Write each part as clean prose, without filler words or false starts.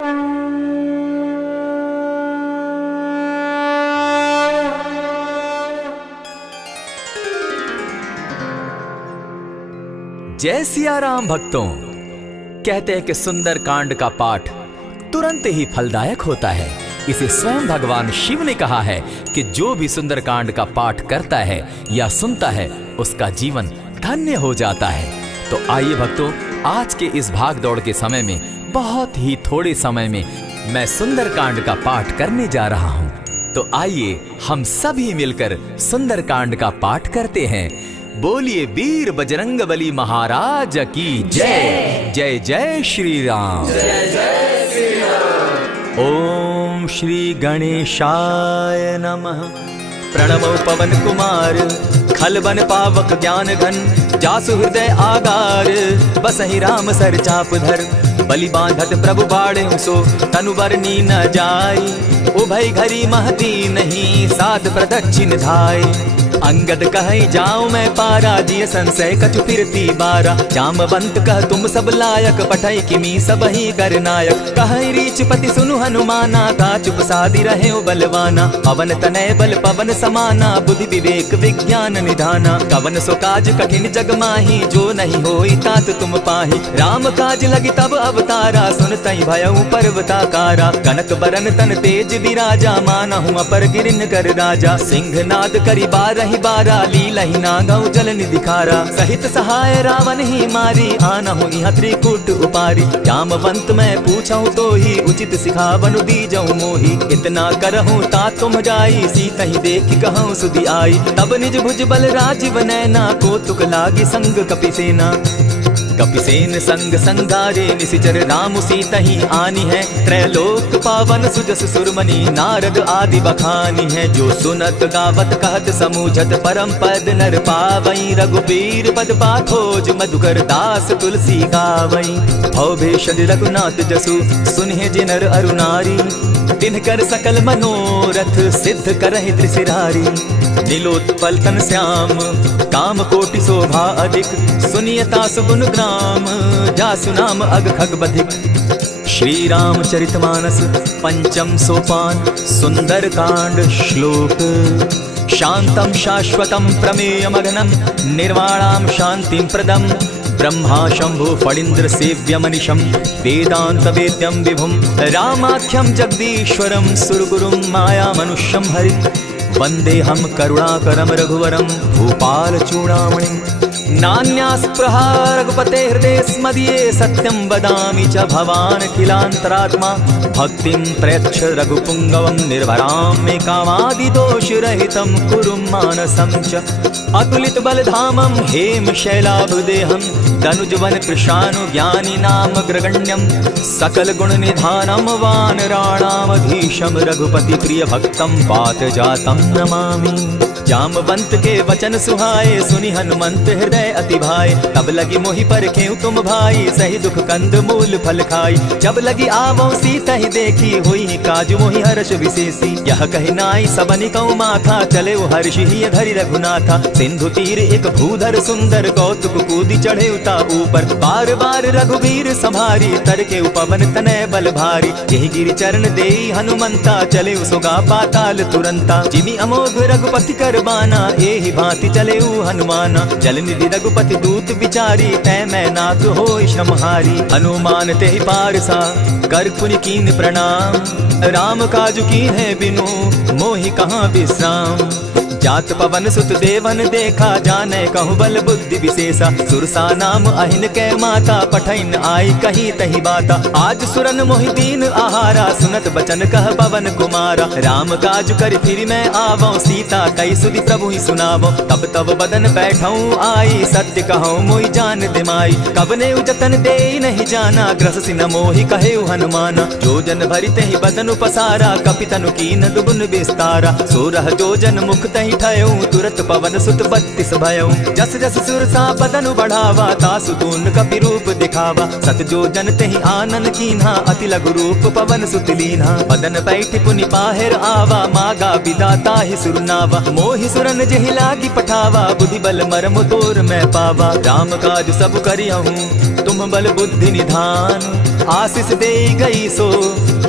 जय सिया राम भक्तों। कहते हैं कि सुंदर कांड का पाठ तुरंत ही फलदायक होता है। इसे स्वयं भगवान शिव ने कहा है कि जो भी सुंदर कांड का पाठ करता है या सुनता है उसका जीवन धन्य हो जाता है। तो आइए भक्तों, आज के इस भाग दौड़ के समय में बहुत ही थोड़े समय में मैं सुंदर कांड का पाठ करने जा रहा हूँ। तो आइए हम सभी मिलकर सुंदर कांड का पाठ करते हैं। बोलिए वीर बजरंगबली महाराज की जय। जय जय श्री राम। जय जय श्री राम। ओम श्री गणेशाय नमः। प्रणमो पवन कुमार खलबन पावक ज्ञान घन जासु हृदय आगार बसहि राम सर चाप धर बलि बांधत प्रभु बाढ़े सो तनु बरनी न जाई उभय घरी महती नहीं साध प्रदक्षिण धाय अंगद कहे जाऊं मैं पारा जिय संशय कछु फिरती बारा जामवंत कह तुम सब लायक पठई किमी सब ही कर नायक कहे रीच पति सुनु हनुमाना ता चुप सादी रहे बलवाना पवन तनय बल पवन समाना बुद्धि विवेक विज्ञान निधाना कवन सो काज कठिन जग माही जो नहीं होई तात तुम पाही राम काज लगी तब अवतारा सुन तई भयउ पर्वताकारा कनक बरन तन तेज विराजा मानहु अपर गिरिन कर राजा सिंह नाद करी बारहि बारा लीला ही नागौ जल निधिखारा सहित सहाय रावण ही मारी आनहु इहाँ त्रिकूट उपारी जामवंत मैं पूछऊं तो ही उचित सिखावनु दीजऊं मोही इतना करहूं ता तुम जाई सीता ही देखी कहूं सुधि आई तब निज भुज बल राजीव नैना को तुक लागी संग कपिसेना कपिसेन संग संगारे निशिचर राम सीता ही आनी है त्रैलोक पावन सुजस सुरमणि नारद आदि बखानी है जो सुनत गावत कहत समूझत परम पद नर पावई रघुबीर पद पाखोज मधुकर दास तुलसी गावई भव भेषज रघुनाथ जसु सुनहि जिनर अरुनारी तिनकर सकल मनोरथ सिद्ध करहि त्रिशिरारी नीलोत्पल तन श्याम काम कोटि शोभा अधिक सुनियता सुगुण ग्राम जासु नाम अग खग बधिक। श्री रामचरितमानस पंचम सोपान सुंदर कांड श्लोक शांतम शाश्वतम प्रमेयमगनम निर्वाणाम शांतिम प्रदम ब्रह्मा शंभु फणीन्द्र सेव्यमनिशं वेदांत वेद्यं विभुं रामाख्यं जगदीश्वरं सुरगुरुं माया मनुष्यं हरिं वंदे हम करुणाकरं रघुवरं भूपाल चूड़ामणिं नान्यास्पृहा रघुपते हृदये स्मदीये सत्यं वदामि च भवान् अखिलान्तरात्मा भक्तिं प्रयच्छ रघुपुङ्गवं निर्भरां मे कामादिदोषरहितं कुरु मानसं च अतुलित बलधामं हेम शैलाभदेहं तनुजवन कृशानु ज्ञानी नाम ग्रगण्यं सकल गुण निधानं वानराणामधीशं रघुपति प्रिय भक्तं वात जातं नमामि। जामवंत के वचन सुहाए सुनि हनुमंत हृदय अति भाए तब लगी मोहि परखेउ तुम भाई सही दुख कंद मूल फल खाई जब लगी आवो सीता ही देखी हुई काज मोहि हर्ष विशेषी यह कहि नाई सबनि कौ माथा चले हर्ष ही धरि रघुनाथा सिंधु तीर एक भूधर सुंदर कौतुक कूदी चढ़े उता ऊपर बार बार रघुवीर संभारी तर के उपवन तनय बल भारी यही गिरि चरण देई हनुमंता चले सुगा पाताल तुरंता जिमि अमोघ रघुपति कर बाना एहि भांति चले हनुमाना जल निधि रघुपति दूत बिचारी तै मैं नाथ होय श्रमहारी हनुमान तेहि पारसा कर पुनि कीन प्रणाम राम काज की है बिनु मोहि कहाँ विश्राम जात पवन सुत देवन देखा जाने कहु बल बुद्धि विशेषा सुरसा नाम अहिन कै माता पठैन आई कही तही बाता आज सुरन मोहि दीन आहारा सुनत बचन कह पवन कुमारा राम काज कर फिर मैं आवो सीता कई सुधि प्रभु ही सुनावो तब तब बदन बैठऊं आई सत्य कहूं मोहि जान दिमाई कबने उजतन दे नहीं जाना ग्रस सिन मोहि कहे हनुमाना जो जन भरित ही बदन पसारा कपितनु कीन दुगुन विस्तारा सोरह जो जन मुख तहि तुरत पवन सुत 32 भयऊ जस जस सुरसा बदनु बढ़ावा तासु दून कपि रूप दिखावा सत जो जन तेहि आनन कीन्हा अति लघु रूप पवन सुत लीन्हा बदन बैठ पुनि पाहिर आवा मागा विदाता ही सुरनावा मोहि सुरन जहि लागी पठावा बुद्धि बल मरम तोर मैं पावा राम काज सब करियहूँ तुम बल बुद्धि निधान आशीष दे गई सो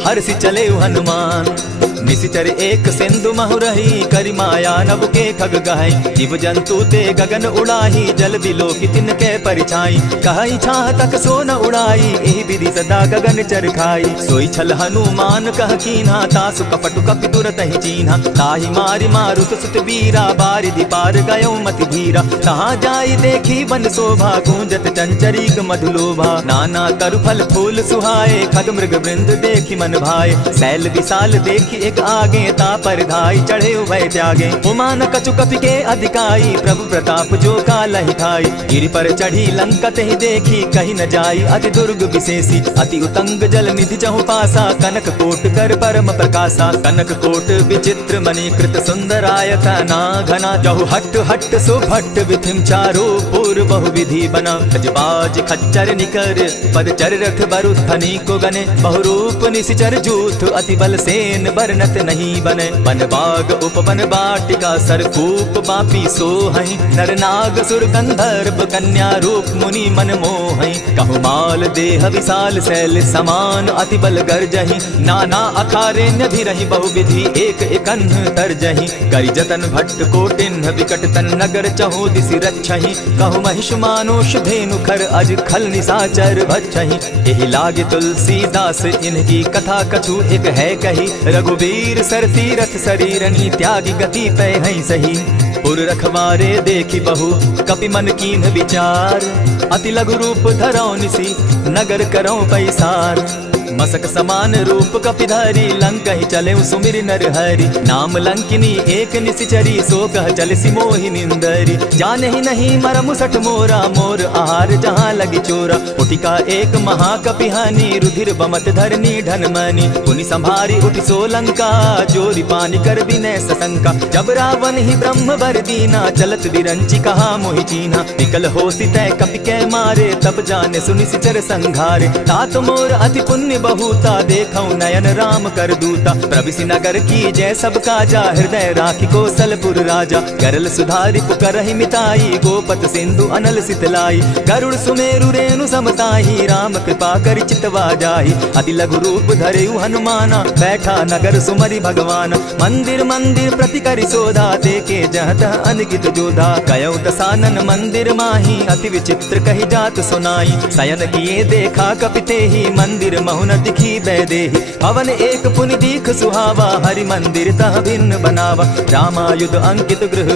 हर्षि चले हनुमान। निशिचर एक सिंधु महु रही, करि माया नभ के खग गहई। जीव जंतु ते गगन उड़ाही, जल बिलोकी तिनके परिछाई। कहई छाह तक सो न उड़ाई, एहि विधि सदा गगन चर खाई। सोई छल हनुमान कह कीन्हा, तासु कपटु कपि तुरत ही चीन्हा। ताहि मारि मारुत सुत वीरा, बारिधि पार गयो मति धीरा। तहाँ जाई देखी वन शोभा, गूंजत चंचरीक मधुलोभा। नाना तरु फल फूल सुहाए, खग मृग वृंद देखी मन भाए। शैल विशाल देखी एक आगे, ता पर धाई चढ़े उभय त्यागे। उमान कछु कपि के अधिकाई, प्रभु प्रताप जो कालहि खाई। गिरि पर चढ़ी लंका तेहि देखी, कहीं न जाई अति दुर्ग विशेषी। अति उतंग जल निधि चहु पासा, कनक कोट कर परम प्रकाशा। कनक कोट विचित्र मणिकृत सुंदरायतना घना। जहु हट हट सो भट्ट विधिम चारो पूर्व बहु विधि बना। गजबाज खच्चर निकर पद चर रथ बरु धनी को गने। बहुरूप निशिचर जूथ अति बल सेन बरनत नहीं बने। वन बाग उपवन बाटिका सरकूप बापी सोहई। नर नाग सुर गंधर्व कन्या रूप मुनि मन मोहई। कहु माल देह विशाल शैल समान, अति बल गर्जहि। नाना अखारेण्य धीरहि, बहु विधि एक एकन्ह तरजहि। करि जतन भट्ट कोटिन्ह, विकट तन नगर चहु दिसि रक्षहि। कहु महिष मानुष धेनु खर, अज खल निशाचर भक्षहि। एहि लागे तुलसीदास इनकी कथा कछु एक है कही। रघुवीर सर तीरथ शरीरनि, त्यागी गति पै हई सही। पुर रखवारे देखी बहु कपि मन कीन्ह विचार। अति लघु रूप धरौ निसि, नगर करौ पैसार। मसक समान रूप कपिधारी, लंकहि चले सुमिर नर हरि। नाम लंकिनी एक निशिचरी, सो कह चल सि मोहि निंदरी। जानहि नहीं मरमु सठ मोरा, मोर आहार जहाँ लगी चोरा। उठिका एक महाकपिहानी, रुधिर बमत धरनी ढनमनी। पुनि संभारी उठि सो लंका, जोरी पानी कर विनय सशंका। जब रावण ही ब्रह्म बर दीना, चलत बिरंची कहा मोहि चीन्हा। निकल होसी तय कपि कै मारे, तब जाने सुनि निशिचर संघारे। तात मोर अति पुण्य बहुता, देखौ नयन राम कर दूता। प्रविशि नगर की जय सब काजा, हृदय राखी कौशलपुर राजा। करल सुधारि पुकरहि मिताई, गोपत सिंधु अनल सितलाई। गरुड़ सुमेरु रेणु समताही, राम कृपा करि चितवा जाहि। अति लघु रूप धरेउ हनुमाना, बैठा नगर सुमरि भगवान। मंदिर मंदिर प्रति करि शोधा, देखे जहत अनगित जोधा। कयौ दसानन मंदिर माही, अति विचित्र कहि जात सुनाई। शयन किए देखा कपि तेहि, मंदिर महुन दिखी बैदेहि। भवन एक पुनि दीख सुहावा, हरि मंदिर तह भिन्न बनावा। रामायुध अंकित गृह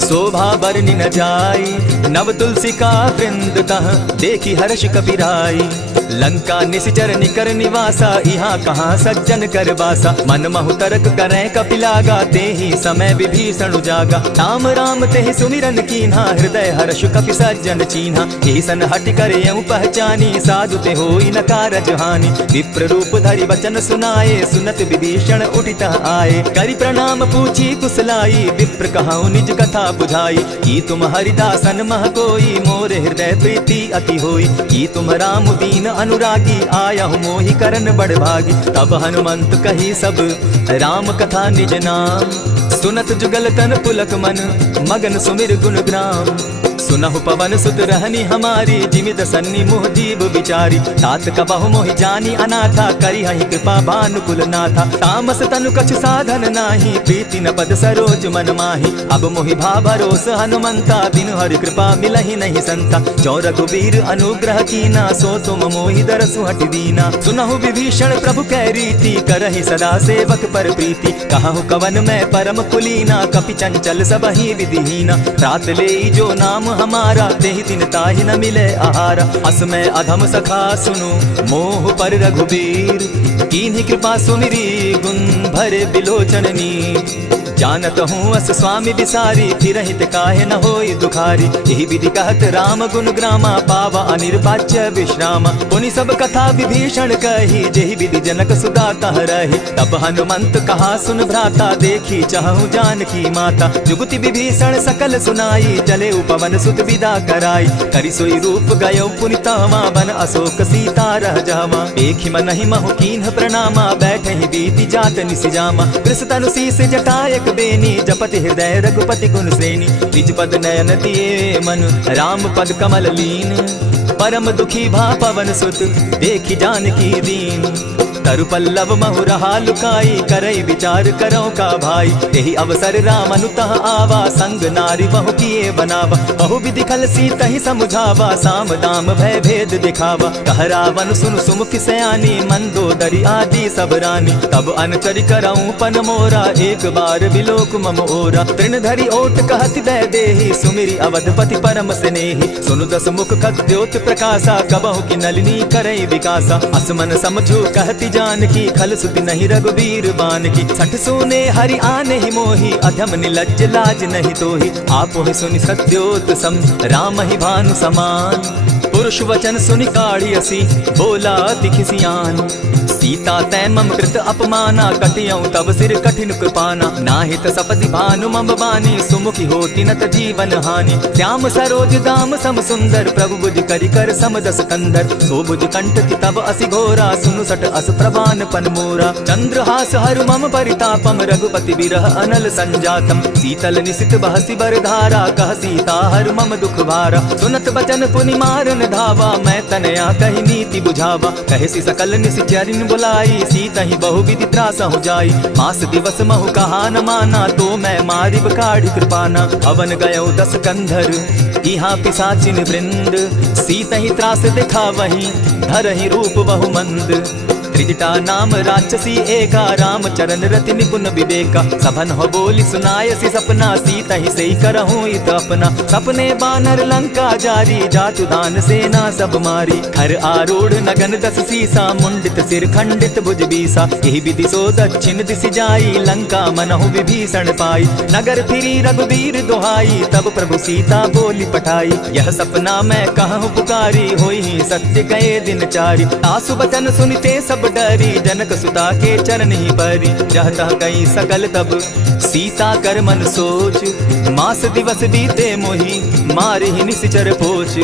शोभा बरनि न जाई। नव तुलसी का वृंद तह देखी हर्ष कपिराई। लंका निशिचर निकर निवासा, यहाँ कहाँ सज्जन कर बासा। मन महु तरक करें कपिलागा, तेहि समय विभीषण जागा। राम राम तेहि सुमिरन कीन्हा, हृदय हर्ष कपि सज्जन चीन्हा। ईसन हट करे पहचानी, साधु ते होई न कारज हानि। विप्र रूप धरि वचन सुनाए, सुनत विभीषण उठित आए। करि प्रणाम पूछी कुशलाई, विप्र कहौ निज कथा बुझाई। की तुम हरिदासन मह कोई, मोर हृदय प्रीति अति होई। की तुम राम दीन अनुरागी, आयहु मोहि करन बड़ भागी। तब हनुमंत कही सब राम कथा निज नाम। सुनत जुगल तन पुलक मन, मगन सुमिर गुण ग्राम। सुनहु पवन सुत रहनी हमारी, जिमित सन्नी मुह जीव विचारी। तात कबहु मोहि जानी अनाथा, करी हहि कृपा भानुकुल नाथा। तामस तनु कछु साधन नाही, प्रीति न पद सरोज मन माही। अब मोहि भा भरोस हनुमंता, बिनु हरि कृपा मिलहि नहीं संता। जो रघुवीर अनुग्रह कीना, सो तुम मोहि दरसु हटि दीना। सुनहु विभीषण प्रभु कै रीति, करहि सदा सेवक पर प्रीति। कहु कवन मैं परम कुलीना, कपि चंचल सबहि विधिहीना। रात ले जो नाम हमारा, तेहि दिन ताहि न मिले आहारा। अस मैं अधम सखा सुनु, मोह पर रघुवीर। कीन्ही कृपा सुमिरी, गुण भरे बिलोचन नीर। जानत हूँ अस स्वामी बिसारी, फिरहित काहे न होई दुखारी। यही विधि कहत राम गुण ग्रामा, पावा अनिर्वाच्य विश्रामा। पुनि सब कथा विभीषण कही, जेहि विधि जनक सुता कह रही। तब हनुमंत कहा सुन भ्राता, देखी चाहूं जानकी माता। जुगति विभीषण सकल सुनाई, चले उपवन सुत विदा कराई। करि सोई रूप गयो पुनि तहवा, बन अशोक सीता रह जावा। देखि मनहि महु कीन्ह प्रणामा, बैठे ही बीति जात निसिजामा। कृष तनु शीस जटायक बेनी, जपति हृदय रघुपति गुण श्रेणी। निज पद नयन दिए मन, राम पद कमल लीन। परम दुखी भा पवन सुत देखी जानकी दीन। तरु पल्लव महु रहा लुकाई करई विचार करो का भाई। यही अवसर राम अनुतः आवा संग नारी बहु किए बनावा। बहु विधि खल सीता ही समुझावा साम दाम भय भेद दिखावा। कह रावण सुन सुमुख सयानी मंदोदरी आदि सब रानी। तब अनचरि करऊं पन मोरा एक बार बिलोक मम ओरा। तृण धरि ओट कहत दय देहि सुमिरी अवधपति परम स्नेही। सुनु दस मुख खद्योत प्रकाशा कबहु की नलिनी करई विकासा। असमन समझो कहती जानकी खल सुति नहीं रघुबीर बान की। छठ सोने हरि आने ही मोही अधम निलज्ज लाज नहीं तोही। आप ही सुनि सत्योत सम राम ही भानु समान। पुरुष वचन सुनि काढ़ी असी बोला अति खिसियान। सीता तै मम कृत अपमाना कटियऊं तब सिर कठिन कृपाना। नाहित सपति भानु मम बानी सुमुखी होती नत जीवन हानि। श्याम सरोज दाम सम सुंदर प्रभु बुझ करि कर सम दस कंधर। सो बुझ कंठ की तब असि घोरा सुनु सट अस प्रवान पन मोरा। चंद्रहास हरु मम परितापम रघुपति बिरह अनल संजातम। शीतल निशित बहसी बर धारा कह सीता हरु मम दुख भारा। सुनत बचन पुनि मारन धावा मैं तनया कहि नीति बुझावा। कहे सकल निशिचरिन बुलाई सीता ही बहु विधि त्रास हो जाई। मास दिवस महु कहा न माना तो मैं मारिब काढ़ी कृपाना। हवन गयो 10 कंधर यहाँ पिशाचिन वृंद। सीता ही त्रास दिखा वही धरहि रूप बहु मंद। त्रिजटा नाम राक्षसी एका राम चरण रति निपुण विवेका। सभन हो बोली सुनायसी सपना सीता ही सही करहूं इत अपना। सपने बानर लंका जारी जातु दान सेना सब मारी। खर आरूढ़ नगन 10 सीसा मुंडित सिर खंडित भुज बीसा। यही विधि सो दक्षिण दिशि जाई लंका मनहु विभीषण पाई। नगर फिरी रघुबीर दुहाई तब प्रभु सीता बोली पठाई। यह सपना मैं कहूँ पुकारी होई ही सत्य गए दिन चारी। आसु बचन सुनिते सब डरी जनक सुता के चरण ही परी। जहता कई सकल तब सीता कर मन सोच। मास दिवस बीते मोही मारे ही निशिचर पोच।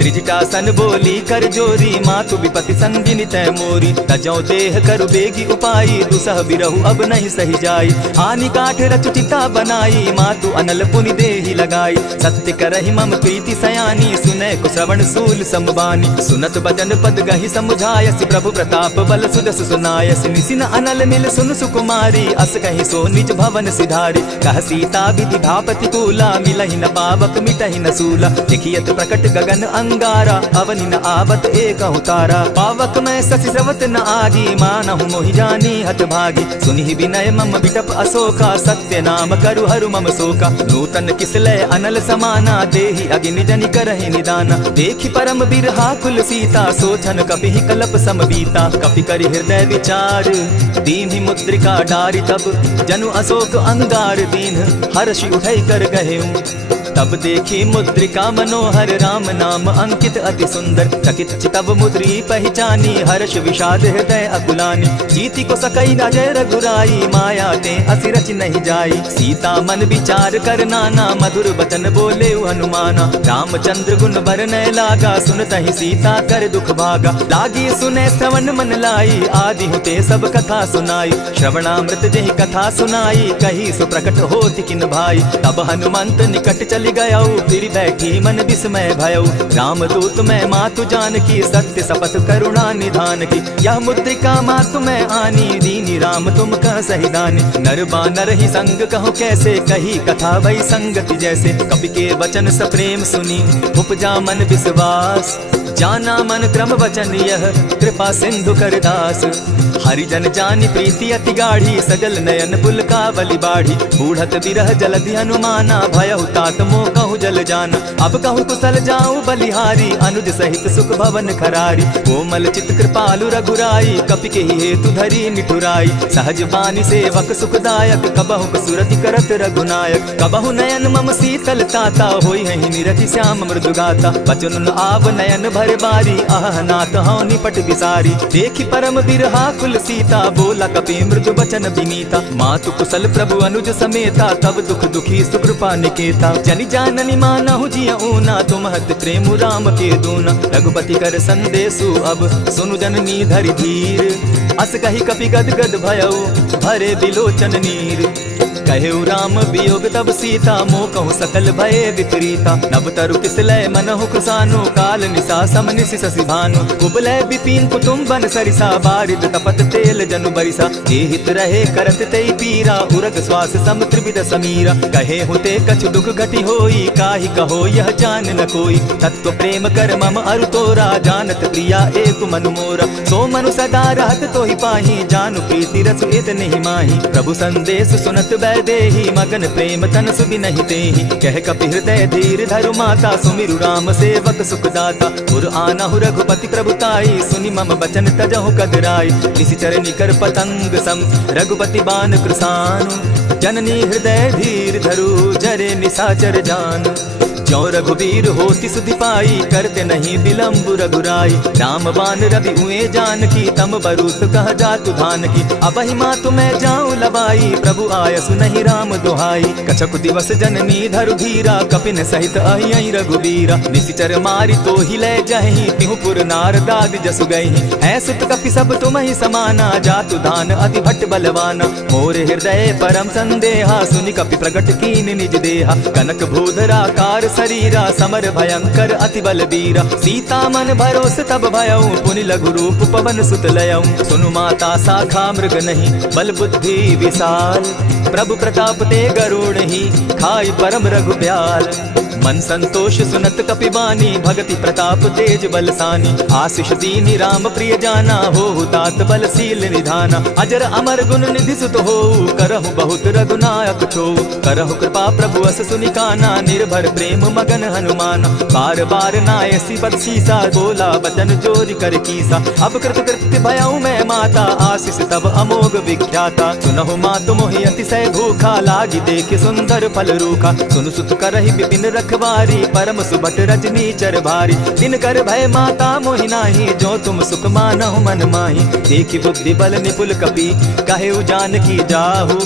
त्रिजटासन बोली कर जोरी मातु विपति संगिनी तय मोरी। तजौ देह करु बेगी उपाई दुसह बिरहु अब नहीं सही जाई। हानि काठ रचुचिता बनाई मातु अनल पुनि देहि लगाई। सत्य करहि मम प्रीति सयानी सुनै कुश्रवण सूल समबानी। सुनत बचन पद गहि समुझायसि प्रभु प्रताप बल सुदस सुनायसि। निसिन अनल मिल सुन सुकुमारी अस कहि सो निज भवन सिधारी। कह सीता विधि भापति कूला मिलहि न पावक मिटहि न सूला। देखियत प्रकट गगन अंगारा अवनि न आवत एक तारा। पावक मैं शशि स्रवत न आगी मानहु मोहि जानी हत भागी। सुनि विनय मम बिटप अशोका सत्य नाम करु हरु मम शोका। नूतन किसलय अनल समाना देहि अग्नि जनि करहि निदाना। देखि परम बिरहा कुल सीता सोचन कपि कलप सम बीता। कपि करि हृदय विचार दीन्हि मुद्रिका डारि तब जनु अशोक अंगार दीन हर्षि उठै कर गहेऊ। तब देखी मुद्रिका मनोहर राम नाम अंकित अति सुंदर। चकित चितव मुद्री पहचानी हर्ष विषाद हृदय अकुलानी। जीति को सकई अजय रघुराई माया ते असि रच नहीं जाई। सीता मन विचार कर नाना मधुर बचन बोले हनुमाना। रामचंद्र गुण बरनय लागा सुनतहि सीता कर दुख भागा। लागी सुने श्रवण मन लाई आदि होते सब कथा सुनाई। श्रवणामृत जेहि कथा सुनाई कही सो प्रकट होति किन भाई। तब हनुमंत निकट चली गयऊ फिर बैठी मन विस्मय भयऊ। रामदूत मैं मातु जानकी सत्य शपथ करुणा निधान की। यह मुद्रिका मातु मैं आनी दीनी राम तुम कह सही दानी। नर बानर ही संग कहो कैसे कही कथा वही संगति जैसे। कपि के वचन सप्रेम सुनी उपजा मन विश्वास। जाना मन क्रम वचन यह कृपा सिंधु कर दास। हरिजन जानी प्रीति अति गाढ़ी सजल नयन पुलकावली बाढ़ी। बूढ़त बिरह जलधि हनुमाना भयहु तात मोह कहु जल जाना। अब कहु कुशल जाऊं बलिहारी अनुज सहित सुख भवन खरारी। कोमल चित कृपालु रघुराई कपि के हेतु धरी निठुराई। सहज बानी सेवक सुखदायक कबहु सुरति करत रघुनायक। कबहु नयन मम शीतल ताता होई है निरति श्याम मृदु गाता। बचन आव नयन भर बारी आह नाथ हौ निपट विसारी। देखी परम बिरहा कुल सीता बोला कपि मृदु बचन विनीता। मातु कुशल प्रभु अनुज समेता तब दुख दुखी सुकृपा निकेता। जनि जाननी मानहु जिय ऊना तुम हत प्रेम राम के दूना। रघुपति कर संदेशु अब सुनु जननी धरि धीर। अस कही कपि गद गद भयऊ भरे बिलोचन नीर। कहे राम वियोग तब सीता मोह कहूँ सकल भय विपरीता। नव तरु किसलय मनहु कृसानु काल निशा सम निशि शशि भानु। कुबलय विपिन कुटुम्बन सरिसा बारिद तपत तेल जनु बरिसा। जे हित रहे करत तेई पीरा उरग श्वास सम त्रिविध समीरा। कहे हुते कछु दुख घटी होई काहि कहो यह जान न कोई। तत्व प्रेम कर मम अरु तोरा जानत प्रिया एक मनु मोरा। सो मनु सदा रहत तोहि पाहि जानु प्रीति रसु इत नहीं माही। प्रभु संदेश सुनत वैदेही मगन प्रेम तन सुबि नहीं तेहि। कह कपि हृदय धीर धरु माता सुमिरु राम सेवक सुख दाता। पुर आनहु रघुपति प्रभुताई सुनि मम बचन तजहु कदराई। निशिचर निकर पतंग सम रघुपति बान कृसानु। जननी हृदय धीर धरु जरे निशाचर जान। ज्यों रघुवीर होति सुधि पाई करते नहीं विलम्ब रघुराई। राम बान रवि हुए जानकी तम बरूत कह जातु धान की। अबहि मातु मैं जाऊं लबाई प्रभु आयसु नहीं राम दुहाई। कछक दिवस जननी धरु धीरा कपिन सहित अहि रघुबीरा। निशिचर मारी तो ही ले जहि तिहु पुर नारदाद जसु गई। है सुत कपि सब तुम ही समाना जातु धान अति भट्ट बलवाना। मोर हृदय परम संदेहा सुनि कपि प्रगट कीन निज देहा। कनक भूधरा कार शरीरा समर भयंकर अति बलबीरा। सीता मन भरोस तब भयऊ पुनि लघु रूप पवन सुत लयऊ। सुनु माता शाखा मृग नहीं बल बुद्धि विशाल। प्रभु प्रताप ते गरुड़ ही खाई परम रघुब्याल। मन संतोष सुनत कपिबानी भगति प्रताप तेज बलसानी। आशीष दीनी राम प्रिय जाना हो तात बलशील निधाना। अजर अमर गुण निधि सुत हो करहु बहुत रघुनायक छो। करहु कृपा प्रभु अस सुनिकाना निर्भर प्रेम मगन हनुमान। बार बार नायसी बदसीसा बोला बचन जोरि कर कीसा। अब कृत कृत्य भयऊ मैं माता आशीष तब अमोघ विख्याता। सुनहु मातु मोहि अतिशय भूखा लागी देख सुंदर फल रूखा। सुनु सुत करहि विपिन रखवारी परम सुबट रजनी चर भारी। दिन कर भय माता मोहि नाही जो तुम सुख मानहु मन माही। देखि बुद्धि बल निपुल कपि कहे जानकी जाहु।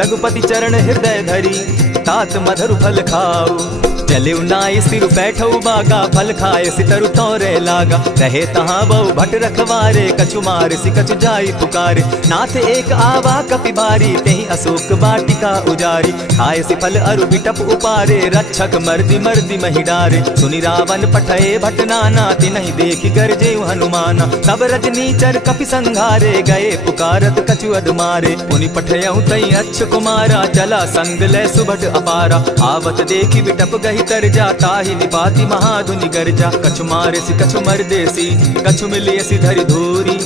रघुपति चरण हृदय धरी तात मधुर फल खाऊ। चले नाय सिर बैठऊ बागा फल खाए सितरु तोरे लागा। रहे तहाँ बहु भट रखवारे कछु मार सि कछु जाई पुकारे। नाथ एक आवा कपि भारी तेहि अशोक वाटिका उजारी। खाए सि फल अरु बिटप उपारे रक्षक मर्दि मर्दि महि डारे। सुनि रावण पठये भट नाना तिनहि देखि गरजे हनुमाना। तब रजनीचर कपि संघारे गए पुकारत कछु अधमारे। पुनि पठयऊ तई अच्छ कुमारा चला संग ले सुभट अपारा। आवत देखि बिटप गहि तर जाता ही निपाति महाधुनि गर्जा। कछु मारेसी कछु मर्देसी कछु मिलियसी धरि धूरी।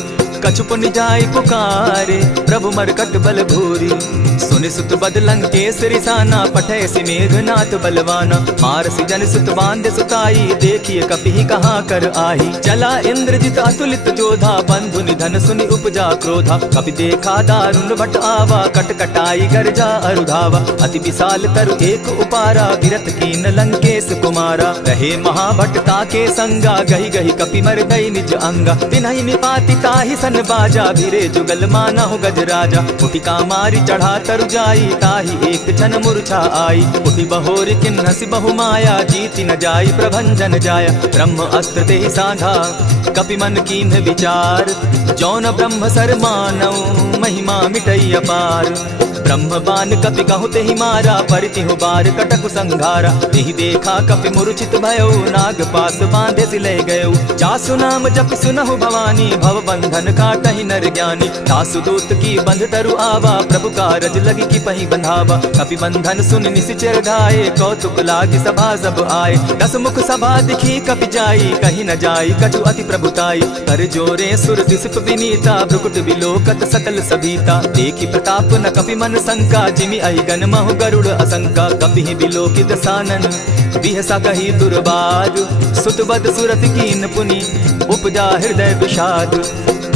कछु पुनि जाय पुकारे प्रभु मरकट बल भूरी। सुनि सुत बद लंकेश रिसाना पठयसि मेघनाथ बलवाना। मारसि जन सुत बांधे सुताई देखिए कपि कहाँ कर आही। चला इंद्रजित अतुलित जोधा बंधु निधन सुनि उपजा क्रोधा। कपि देखा दारुण भट आवा कट कटाई गर्जा अरुधावा। अति विशाल तरु एक उपारा विरत कीन लंकेश कुमारा। रहे महाभट्टा के संगा गही गही कपि मरदई निज अंगा। तिन्हि निपाति ताहि सन बाजा भिरे जुगल माना हो गजराजा। उटिका मारी चढ़ा तरु जाई ताहि एक जन मूर्छा आई। उठि बहोर किन्नसि बहु माया जीति न जाई प्रभंजन जाया। ब्रह्म अस्त्र तेहि साधा कपि मन कीन्ह विचार। जौन ब्रह्म सर मानऊ महिमा मिटई अपार। ब्रह्म बान कपि कहु तेहि मारा परितिहु बार कटकु संघारा। तेहि देखा कपि मूर्छित भयऊ नाग पास बांधे सिले गयऊ। जासु नाम जप सुनहु भवानी भव बंधन काटहि नर ज्ञानी। दासु दूत की बंध तरु आवा प्रभु कारज लगी की पहि बंधावा। कपि बंधन सुन निशिचर धाये कौतुक लागी सभा सब आए। दस मुख सभा दिखी कपि जाई कहीं न जाई कछु अति प्रभुताई। कर जोरे सुर दिसप विनीता भ्रुकुट बिलोकत सकल सभीता। देखी प्रताप न कपि मन संका जिमि अहिगन महु गरुड़ असंका। कपि बिलोकि दसानन बिहसा कही दुर्बार। सुत बद सुरत कीन पुनि उपजा हृदय विषाद।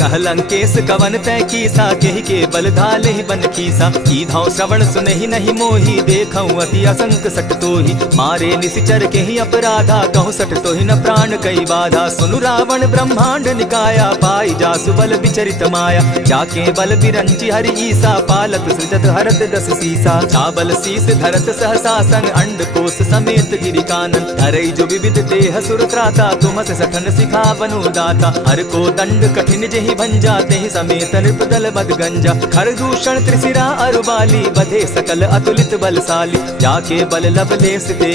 कह लंकेश कवन तय कीसा केहि के बल धाले ही बन कीसा। की धाव श्रवण सुनहि नहीं मोही देखऊं अति असंक सट तोहि। मारे निशिचर केहि अपराधा कहूँ सट तोहि न प्राण कई बाधा। सुनु रावण ब्रह्मांड निकाया पाई जासु बल विचरित माया। जाके बल बिरंची हरि ईसा पालत सृजत हरत दस सीसा। चाबल शीस धरत सहसासन अंड कोश समेत गिरि कानन। धरई जो विविध देह सुर त्राता तुमस सठन सिखा बनु दाता। हर को दंड कठिन जेहि ही भंजा तेहि समेत नृपदल बद गंजा खरदूषण त्रिशिरा अरुबाली बधे सकल अतुलित बलशाली जाके बल लवलेस ते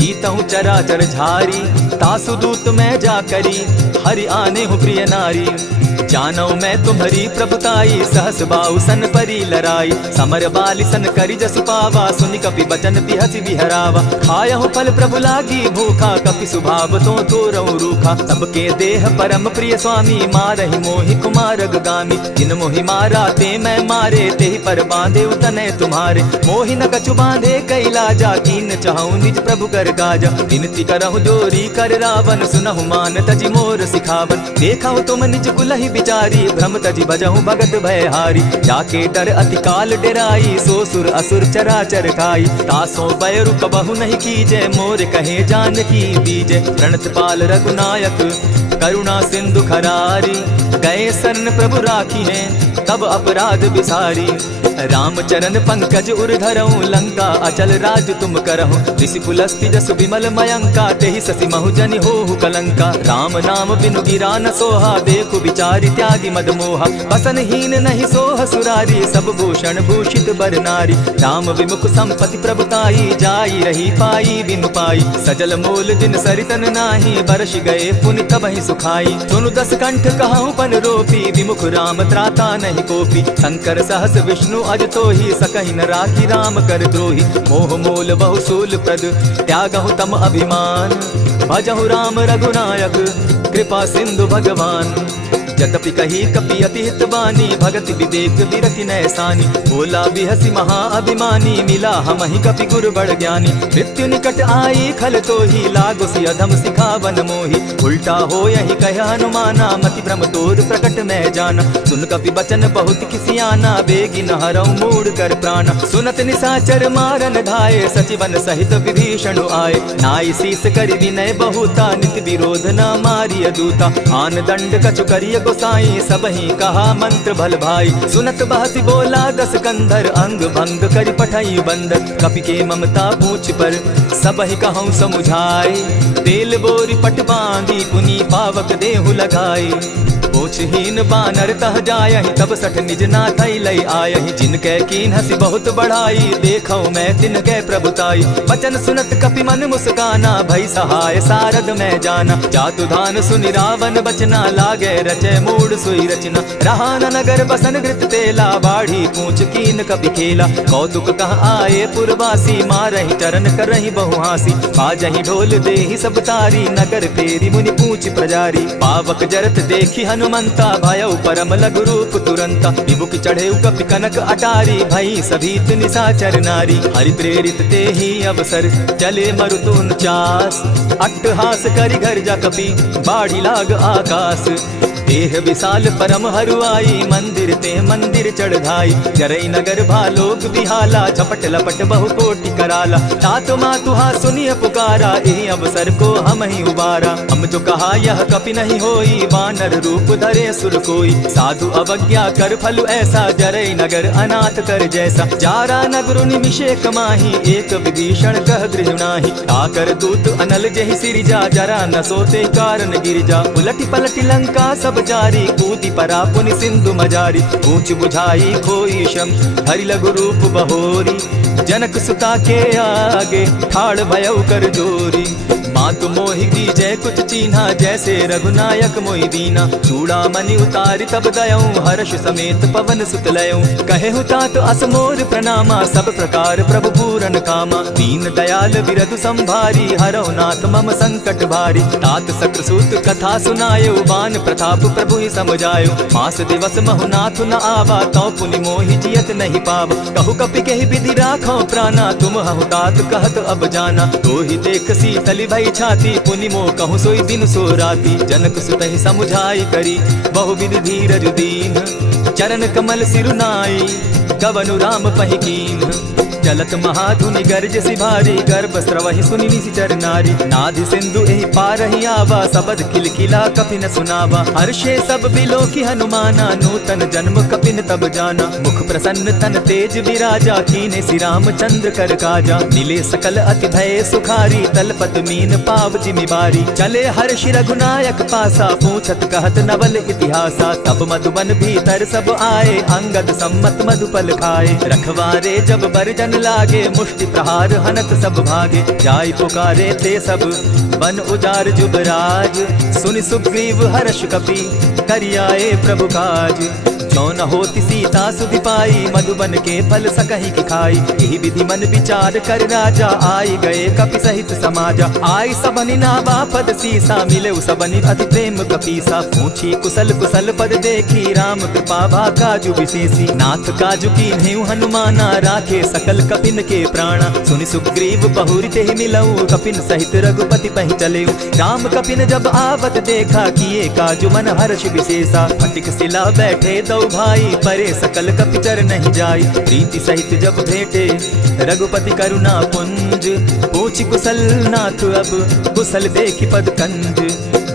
जीतहु चराचर झारी तासु दूत मैं जा करी हरि आने हूँ प्रिय नारी जानौ मैं तुम्हारी प्रभुताई सहस बाहु सन परी लराई समर बाली सन करी जसु पावा सुनि कपि बचन बिहसी बिहरावा खायहु फल प्रभु लागी भूखा कपि सुभाव तो तोरऊ रूखा सबके देह परम प्रिय स्वामी मारहि मोहि कुमारग गामी जिन मोहि मारा ते मैं मारे तेहि पर बांधे उतने तुम्हारे मोहि न कछु बांधे कैलाजा कीन चाहूं निज प्रभु कर गाजा विनती करहु जोरी कर रावण सुनहु मान तजि मोर सिखावन देखहु तुम निज कुलहि बिचारी भ्रम तजि भजहु भगत भयहारी जाके डर अति काल डेराई सो सुर असुर चराचर खाई तासो बैरु कबहु नहीं कीजे मोर कहे जानकी बीजे प्रणत पाल रघुनायक करुणा सिंधु खरारी गए शरण प्रभु राखी है तब अपराध बिसारी रामचरण पंकज उर धरऊं लंका अचल राज तुम करहु ऋषि पुलस्ति जसु विमल मयंका तेहि ससि महु जनि होहु कलंका राम नाम बिनु गिरा न सोहा देखु विचारि त्यागी मद मोहा बसन हीन नहीं सोह सुरारी सब भूषण भूषित बर नारी राम विमुख संपति प्रभुताई जाई रही पाई बिनु पाई सजल मोल जिन सरितन नाही बरस गए पुनि तबहि सुखाई सुनु दस कंठ कहूँ पन रोपी विमुख राम त्राता नहीं कोपी शंकर सहस विष्णु अज तो ही सकहि न राखी राम कर द्रोही मोह मोल बहु सूल प्रद त्यागहु तम अभिमान भजहु राम रघुनायक कृपा सिंधु भगवान जतपि कही कपि अति हित बानी भगति विवेक विरति नैसानी बोला बिहसी महा अभिमानी मिला हमहि कपि गुरु बड़ ज्ञानी मृत्यु निकट आई खल तो ही लागो सि अधम सिखावन मोही उल्टा हो यही कह हनुमाना मति भ्रम तोर प्रकट में जाना सुन कपि बचन बहुत किसियाना बेगी न हरऊ मूड कर प्राण सुनत निसाचर मारन धाये सचिवन सहित विभीषण आए नाई शीस करि विनय बहुता नित विरोध न मारिय दूता आन दंड कछु करिय गोसाई सबही कहा मंत्र भल भाई सुनत बहसी बोला दस कंधर अंग भंग करि पठई बंदर कपि के ममता पूछ पर सबही कहूँ समुझाए तेल बोरी पट बांधी पुनी पावक देहु लगाई पूछहीन बानर तह जायहि तब सठ निज नाथई लई आयहि जिनके कीन हसी बहुत बढ़ाई देखौ मैं तिनके प्रभुताई वचन सुनत कपि मन मुस्काना भई सहाय सारद में जाना जातु धान सुनि रावण बचना लागे रचे मूड सोई रचना रहा न नगर बसन घृत तेला बाढ़ी पूछ कीन कपि खेला कौतुक कह आए पुरवासी मारहि चरण करहि बहु हासी बाजहि ढोल देहि सब तारी नगर फेरी मुनि पूछ प्रजारी पावक जरत देखी हनुमंता भयउ परम लघु रूप तुरंता विमुख चढ़े कपि कनक अटारी भई सभीत निशाचर नारी हरि प्रेरित ते ही अवसर चले मरुतु 49 अट्टहास करि घर जा कपि बाढ़ी लाग आकाश देह विशाल परम हरुआई मंदिर ते मंदिर चढ़ाई जरई नगर भालोक बिहाला झपट लपट बहु कोटि कराला तातु मातुहा सुनिय पुकारा यही अवसर को हम ही उबारा हम जो कहा यह कपि नहीं होई वानर रूप धरे सुर कोई साधु अवज्ञा कर फल ऐसा जरई नगर अनाथ कर जैसा जारा नगरु निमिषे कमाही एक विभीषण कह गृह नाही आकर दूत अनल जहि सिरिजा जरा न सोते कारण गिरिजा उलटी पलटी लंका सब जारी कूदी परा पुनि सिंधु मजारी ऊंच बुझाई खोई शम हरि लघु रूप बहोरी जनक सुता के आगे ठाड़ भयउ कर जोरी मातु मोहि दीजय कुछ चीन्हा जैसे रघुनायक मोहि दीना चूड़ा मनि उतारि तब दयऊं हर्ष समेत पवन सुत लयऊं कहे तात असमोर प्रणामा सब प्रकार प्रभु पूरन कामा दीन दयाल बिरधु संभारी हरौ नाथ मम संकट भारी तात सक्रसूत कथा सुनायो बान प्रताप प्रभु ही समझायो मास दिवस महु नाथ न आवा तौ पुनि मोहि जियत नहीं पाव कहु कपि कहि विधि राखो प्राणा तुम हहु तात कहत अब जाना तो ही देख शीतली भई छाती पुनि मो कहूँ सोई दिन सो राती जनक सुतहि समुझाई करी बहु विधि धीरज दीन चरण कमल सिरुनाई कवनु राम पहिकीन चलत महाधुनि गर्ज सिभारी, गर्भ स्रवहि सुनि निशिचर नारी। नाधि सिंधु एहि पारहि आवा, सबद किलकिला कपिन सुनावा। हर्षे सब बिलोकी हनुमाना, नूतन जन्म कपिन तब जाना। मुख प्रसन्न तन तेज विराजा, कीने श्री रामचंद्र कर काजा। मिले सकल अति भय सुखारी, तलपत मीन पाव जिमि बारी। चले हर्षि रघुनायक पासा, पूछत कहत नवल इतिहासा। तब मधुबन भीतर सब आए, अंगद सम्मत मधुपल खाए। रखवारे जब बरजन लागे, मुष्टि प्रहार हनत सब भागे। जाय पुकारे ते सब बन उजार जुबराज, सुनि सुग्रीव हर्ष कपि करियाए प्रभु काज। जो न होती सीता सुधि पाई, मधुबन के फल सकहि की खाई। यही विधि मन विचार कर राजा, आई गए कपि सहित समाजा। आई सबनि नावा पद सीसा, मिले सबनि अति प्रेम कपीसा। पूछी कुशल कुशल पद देखी, राम कृपा भा काजु विशेषी। नाथ काजु कीन्हेउ हनुमाना, राखे सकल कपिन के प्राणा। सुनि सुग्रीव बहुरि तेहि मिलऊ, कपिन सहित रघुपति पहि चलेऊ। राम कपिन जब आवत देखा, किए काजु मन हर्ष विशेषा। फटिक सिला बैठे दो भाई, परे सकल कपिचर नहीं जाई। प्रीति सहित जब भेटे रघुपति करुणा पुंज, पूछि कुशल नाथ अब कुशल देखि पद कंज।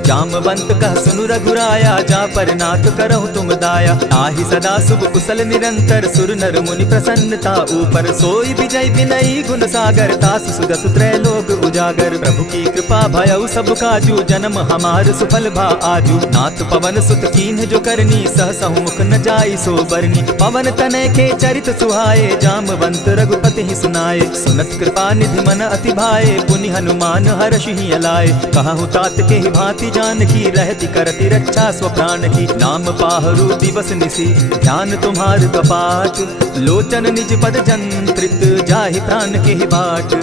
जामवंत कह सुनु रघुराया, जा पर नाथ करहु तुम दाया। आहि सदा शुभ कुशल निरंतर, सुर नर मुनि प्रसन्नता ऊपर। सोई विजय विनयी गुण सागर, तासु सुदसु त्रैलोक उजागर। प्रभु की कृपा भयउ सब काजू, जन्म हमार सुफल भा आजू। नाथ पवन सुत कीन्ह जो करनी, सहसहु मुख न जाई सो बरनी। पवन तनय के चरित सुहाए, जामवंत रघुपति ही सुनाए। सुनत कृपा निधि मन अति भाए, पुनि हनुमान हर्षि ही अलाए। कहु तात के ही भांति जानकी, रहती करती रक्षा स्वप्राण की। नाम पाहरु दिवस निसी, ध्यान तुम्हार कपाट। लोचन निज पद जंत्रित, जाहि प्राण के ही बाट।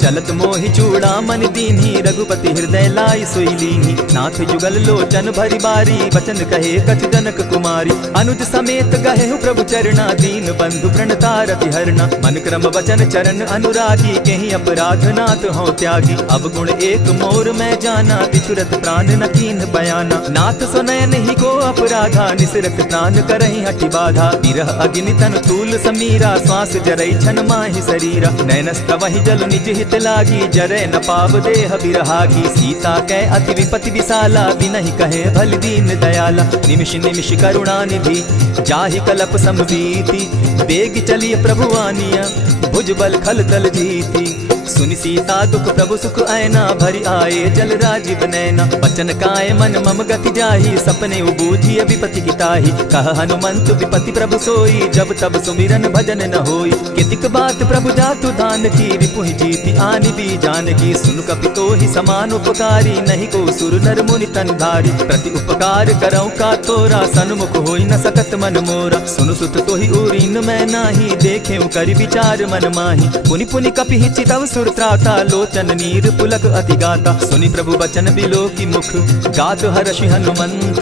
चलत मोहि चूड़ामणि दीन्ही, रघुपति हृदय लाई सोई लीन्ही। नाथ जुगल लोचन भरि बारी, वचन कहे कछ जनक कुमारी। अनुज समेत गहेहु प्रभु चरणा, दीन बंधु प्रणतारति हरना। मन क्रम वचन चरण अनुरागी, केहि अपराध नाथ हो त्यागी। अब गुण एक मोर मैं जाना, बिछुरत प्राण न कीन्ह बयाना। नाथ सुनय नहीं को अपराधा, निसरत प्राण करहि हठि बाधा। विरह अग्नि तन तूल समीरा, श्वास जरई छन माहि शरीरा। नयनस्तवहि जल निज हित लागी, जरै न पाव देह बिरहागी। सीता कै अति विपति विशाला, बिनहि कहे भल दीन दयाला। निमिष निमिष करुणा निधि, जाहि कलप समबीति। बेग चलिए प्रभु आनिया, भुजबल खल तल जीती। सुनि सीता दुख प्रभु सुख ऐना, भरि आए जल राजीव नैना। बचन काय मन मम गति जाहि, सपने बूझिय विपति किताहि। कह हनुमंत विपति प्रभु सोई, जब तब सुमिरन भजन न होई। कितिक बात प्रभु जातु दान की, रिपुहि जीति आनि भी जानकी। सुन कपि तोहि समान उपकारी, नहीं को सुर नर मुनि तन धारी। प्रति उपकार करौ का तोरा, सन्मुख होई न सकत मन मोरा। सुनु सुत तोहि उरीन मैं नाही, देखेउ करि विचार मन माही। पुनि पुनि कपि हिचितव सुर त्राता, लोचन नीर पुलक अति गाता। सुनि प्रभु बचन बिलो की मुख, गात हर्षि हनुमंत।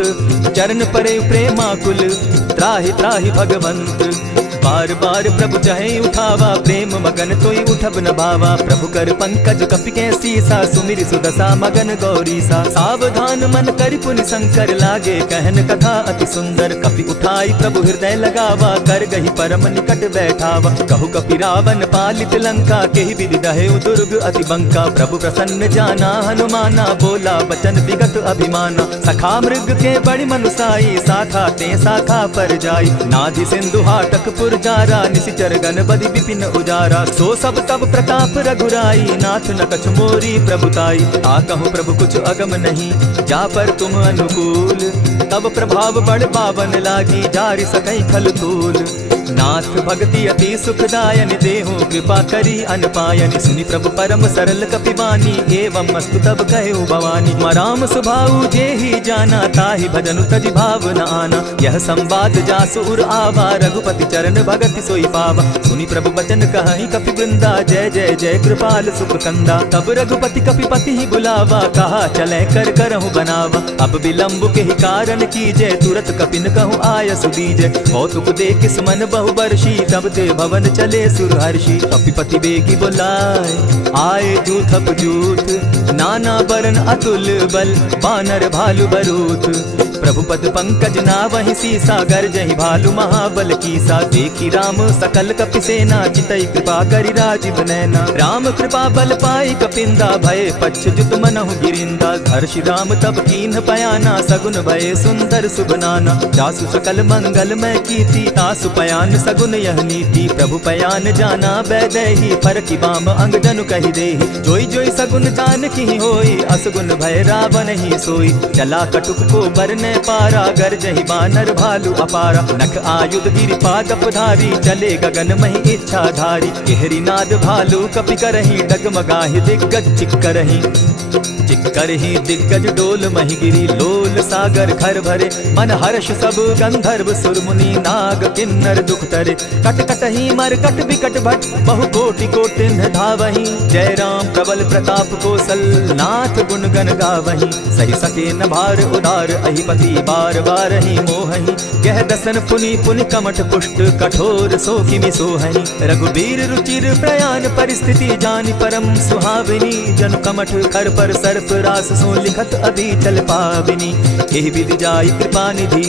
चरण परे प्रेमाकुल, त्राहि त्राहि भगवंत। बार बार प्रभु चाहे उठावा, प्रेम मगन तोई उठब न भावा। प्रभु कर पंकज कपि के सीसा, सुमिरि सुदशा मगन गौरीसा। सावधान मन करि पुनि शंकर, लागे कहन कथा अति सुंदर। कपि उठाई प्रभु हृदय लगावा, कर गही परम निकट बैठावा। कहु कपि रावण पालित लंका, केहि विधि दहेउ दुर्ग अति बंका। प्रभु प्रसन्न जाना हनुमाना, बोला बचन विगत अभिमाना। सखा मृग के बड़ि मनुसाई, शाखा ते शाखा पर जाई। नाधि सिंधु हाटक पुर जारा, निशिचर गण बदि विपिन उजारा। सो सब तब प्रताप रघुराई, नाथ न कछु मोरी प्रभुताई। आकहु प्रभु कुछ अगम नहीं, जा पर तुम अनुकूल। तब प्रभाव बड़ पावन लागी, जारि सकई खल तूल। नाथ भक्ति अति सुखदायनि, देहु कृपा करी अनपायनि। सुनि प्रभु परम सरल कपिवानी, एवं मस्तु तब कहेउ भवानी। मराम सुभाऊ जेहि जाना, ताहि भजनु तजि भाव न आना। यह संवाद जासु उर आवा, रघुपति चरण भगति सोई पावा। सुनि प्रभु बचन कहहि कपि वृंदा, जय जय जय कृपाल सुख कंदा। तब रघुपति कपिपति ही बुलावा, कहा चलै कर करहु बनावा। अब विलंब के ही कारण कीजय, तुरत कपिन कहूँ आय सुदीजय। कौतुक देख सुमन बहु वर्षी, तब ते भवन चले सुरहर्षि। कपिपति बेगी बोलाए, आए जूथप जूथ। नाना बरन अतुल बल, बानर भालु बरूथ। प्रभु पद पंकज नावहि सीसा, गर्जहि भालु महाबल कीसा। देखी राम सकल कपि सेना, चितई कृपा करि राजीव नैना। राम कृपा बल पाई कपिंदा, भय पच्छ जुत मनहु गिरिंदा। हर्षि राम तब कीन्ह पयाना, सगुन भय सुंदर शुभ नाना। जासु सकल मंगल मैं कीर्ति, तासु पयान सगुन यह नीति। प्रभु पयान जाना बैदेही, फरकि बाम अंग जनु कहि देहि। जोई जोई सगुन जान की होई, असगुन भय रावण ही सोई। चला कटुक को बरने पारा, गर्जहि बानर भालु अपारा। नख आयुध गिरिपाद धारी, चले गगन महि इच्छाधारी। केहरी नाद भालु कपि करहि, डगमगाहि दिग्गज चिक्करहि। चिक्करहि दिग्गज डोल महि गिरी, लोल सागर खर भरे। मन हर्ष सब गंधर्व सुर मुनि, नाग किन्नर दुख तरे। कट कटहि मरकट बिकट भट, बहु कोटि कोटिन्ह धावहि। जय राम प्रबल प्रताप कौशल, नाथ गुण गण गावहि। सहि सके न भार उदार, अहिपति बार बार ही मोहहि। गह दसन पुनि पुनि कमठ पुष्ट, कठोर सो किमि सोहहि। रघुबीर रुचिर प्रयाण परिस्थिति, जानि परम सुहाविनी। जनु कमठ खर पर सर्प रास, सो लिखत अभी चल पाविनी। एहि विधि जाई कृपा निधि,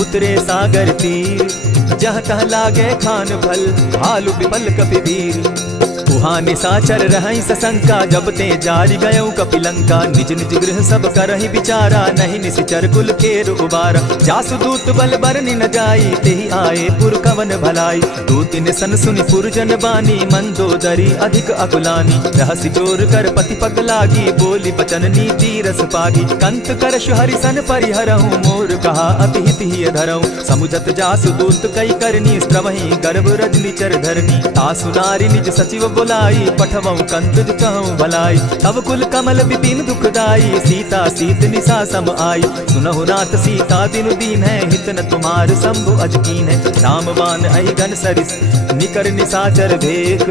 उतरे सागर तीर। जह तह लागे खान फल, भालु विपल कपि वीर। उहाँ निशाचर रहै सशंका, जब ते जारि गयौ कपिलंका। निज निज गृह सब करहि विचारा, नहीं निशिचर कुल केर उबारा। जासु दूत बल बरनि न जाई, तेहि आए पुर कवन भलाई। दूतिन सन सुनि पुरजन बानी, मंदोदरी अधिक अकुलानी। रहसि जोर कर पति पग लागी, बोली बचन नीति रस पागी। कंत करश हरि सन परिहरहु, मोर कहा अति हित ही धरहु। समुझत जासु दूत कई करनी, स्त्रवहि गर्भ रजनी चर धरनी। तासु नारी निज सचिव बुलाई, पठवऊ कंत कहूँ भलाई। तब कुल कमल विपिन दुखदाई, सीता सीत निशा सम आई। सुनहु नाथ सीता बिनु दीन है, हित न तुम्हार शंभु अजकीन है। राम बाण अहि घन सरिस, निकर निशाचर भेख।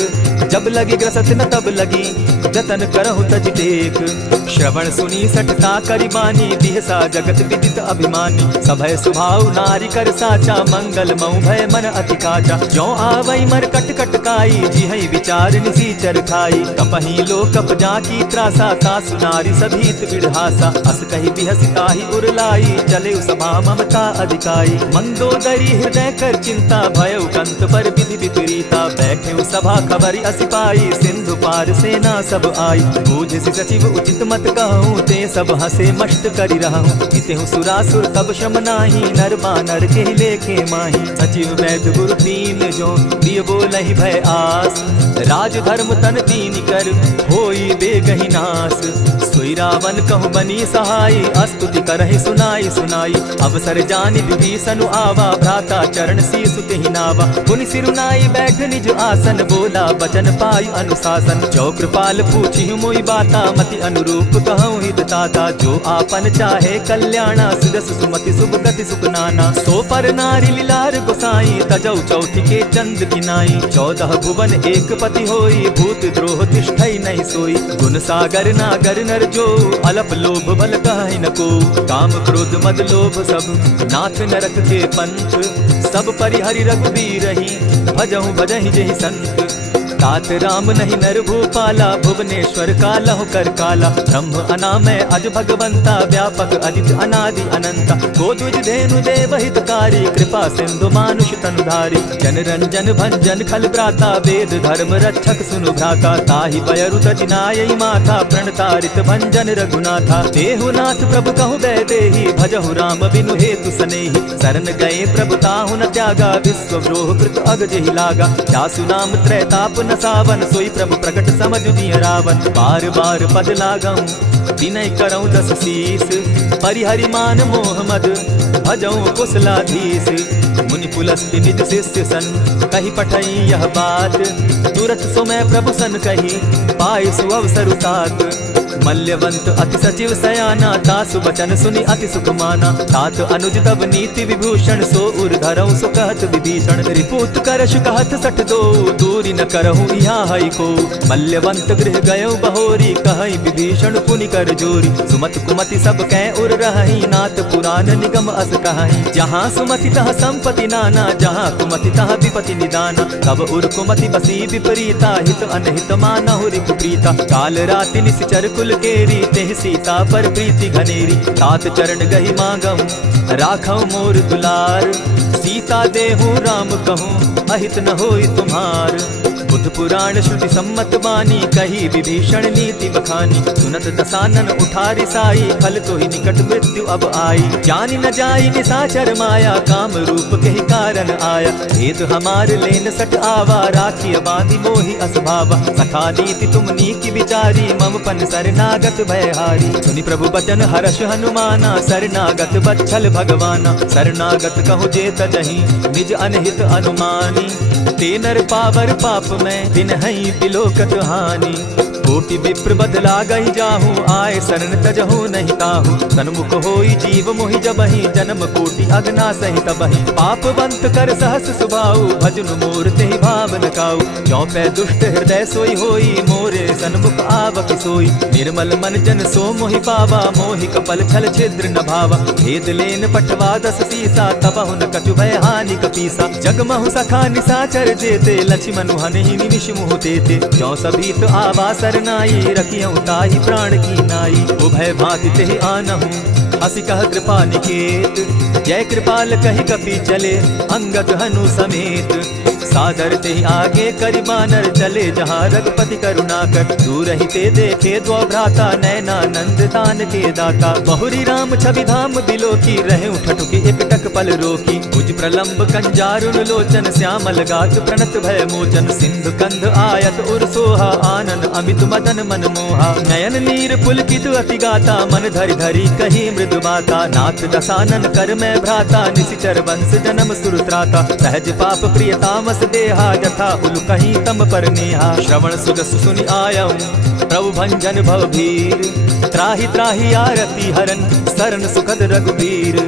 जब लगी ग्रसत न तब लगी, जतन करहु तज टेक। श्रवण सुनी सठता करि बानी, बिहसा जगत विदित अभिमानी। सभय सुभाव नारी कर साचा, मंगल मऊ भय मन अति काचा। जो आवई मर कट कट काई, जिहै विचार निसीचर खाई। कपहि लो कप जाकी त्रासा, तासु नारी सभीत बिढ़ासा। अस कहि बिहसिता ही उरलाई, चले सभा ममता अधिकाई। मंदोदरी हृदय कर चिंता, भयउ कंत पर विधि विपरीता। बैठे सभा खबर अस पाई, सिंधु पार सेना सब आई। बूझि सचिव उचित मत कहूँ, ते सब हसे मष्ट करि रहूँ। इतेहु सुरासुर तब श्रम नाही, नर बानर के लेखे माही। सचिव वैद्य गुरु तीन जो, दिय बोलहि भय आस। राज धर्म तन तीन कर, होई बेगहि नास। सोई रावण कहु बनी सहाई, अस्तुति करहि सुनाई सुनाई। अवसर जानि विभीषण आवा, भ्राता चरण शीसु तेहि नावा। पुनि सिरुनाई बैठ निज आसन, बोला बचन पाई अनुशासन। जो कृपाल पूछि मोई बाता, मति अनुरूप कहूँ हित ताता। जो आपन चाहे कल्याणा, सुदस सुमति शुभ गति सुख नाना। सो पर नारी लीलार गोसाई, तजौ चौथि के चंद किनाई। 14 भुवन एक पति होई, भूत द्रोह तिष्ठै नहीं सोई। गुण सागर नागर नर जो, अलप लोभ बल कहि न को। काम क्रोध मद लोभ सब, नाथ नरक के पंथ। सब परिहरि रघुबीरहि, भजहु भजहि जेहि संत। तात राम नहीं नर भूपाला, भुवनेश्वर कालहु कर काला। ब्रह्म अनामय अज भगवंता, व्यापक अजित अनादि अनंता। गोद्विज धेनु देव हितकारी, कृपा सिंधु मानुष तनुधारी। जन रंजन भंजन खल भ्राता, वेद धर्म रक्षक सुनु भ्राता। ताहि बयरु तजिनायि माथा, प्रणतारित भंजन रघुनाथा। देहुनाथ प्रभु कहु बैदेही, भजहु राम बिनु हेतु सनेही। शरण गए प्रभु ताहु न त्यागा, विश्व द्रोह कृत अग जेहि लागा। जासु नाम त्रैताप न सावन, सोई प्रभु प्रकट समझ दिय रावण। बार बार पद लागऊं, विनय करऊं 10 शीस। परिहरि मान मोह मद, भजऊं कुशलाधीश। मुनि पुलस्त्य निज शिष्य सन, कहि पठई यह बात। तुरत सो मैं प्रभु सन कही, पाए सुअवसर तात। मल्यवंत अति सचिव सयाना, तासु बचन सुनि अति सुख माना। तात अनुज तब नीति विभूषण, सो उर धरऊं सो कहत विभीषण। रिपुत करश कहत सठ दो, दूरी न करहूँ यहाँ हई को। मल्यवंत गृह गयो बहोरी, कहई विभीषण पुनि कर जोरी। सुमत कुमति सब कै उर रहई, नाथ पुराण निगम अस कहई। जहाँ सुमति तह संपति नाना, जहाँ कुमति तह विपति निदाना। तब उर कुमति बसी विपरीता, हित अनहित मानहु रिपु प्रीता। काल राति निशिचर कुल कुल केरी, तेह सीता पर प्रीति घनेरी। तात चरण गही मांगम, राखौ मोर दुलार। सीता देहु राम कहूँ, अहित न होई तुम्हार। बुद्ध पुराण श्रुति सम्मत बानी, कही विभीषण नीति बखानी। सुनत दसानन उठारी साई, फल तो ही निकट मृत्यु अब आई। जानी न जाई निशाचर माया, काम रूप के ही कारण आया। भेद हमार लेन सट आवा, राखी बांधी मोहि असभावा। सखा नीति तुम नीकी विचारी, मम पन शरणागत भयहारी। सुनि प्रभु बचन हर्ष हनुमाना, शरणागत बच्छल भगवाना। शरणागत कहु जे तजहि, निज अनहित अनुमानी। ते नर पावर पाप में, दिन हई बिलोकत हानि। कोटि विप्र बदला गही जाहू, आए शरण तजहू नहीं ताहू। सन्मुख होई जीव मोहि जबहि, जन्म कोटि अगना सही तबहि। पापवंत कर सहस सुभाऊ, भजनु मोर तेहि भावन काऊ। जो पै दुष्ट हृदय सोई होई, मोरे सन्मुख आवक सोई। निर्मल मन जन सो मोहि पावा, मोहि कपल छल छिद्र न भावा। भेद लेन पटवा दस सीसा, तबहु न कछु भय हानि कपीसा। जगमहु सखा निशाचर जेते, लक्ष्मण हनहि निमिष मुह तेते। जो सभीत आवा सरनाई, रखियौ ताहि प्राण की नाई। उभय भांति तेहि आनहु, हसी कह कृपा निकेत। जय कृपाल कहि कपि चले, अंगद हनु समेत। सादर ते आगे करि बानर, चले जहाँ रघुपति करुणा कर। दूर ही ते देखे द्वौ भ्राता, नैना नंद दान के दाता। बहुरी राम छवि धाम बिलोकी, रहे ठठुकी एक टक पल रोकी। भुज प्रलंब कंजारुन लोचन, श्यामल गात प्रणत भय मोचन। सिंधु कंध आयत उर सोहा, आनन अमित मदन मन मोहा। नयन नीर पुलकित अति गाता, मन धरि धरि कही मृदु बाता। नाथ दसानन कर मैं भ्राता, निशिचर वंश जन्म सुरत्राता। सहज पाप प्रिय तामस देहा, जथा उल कहीं तम पर नेहा। श्रवण सुजस सुनि आयऊ, प्रभु भंजन भवभीर। त्राहि त्राहि आरती हरन, शरण सुखद रघुबीर।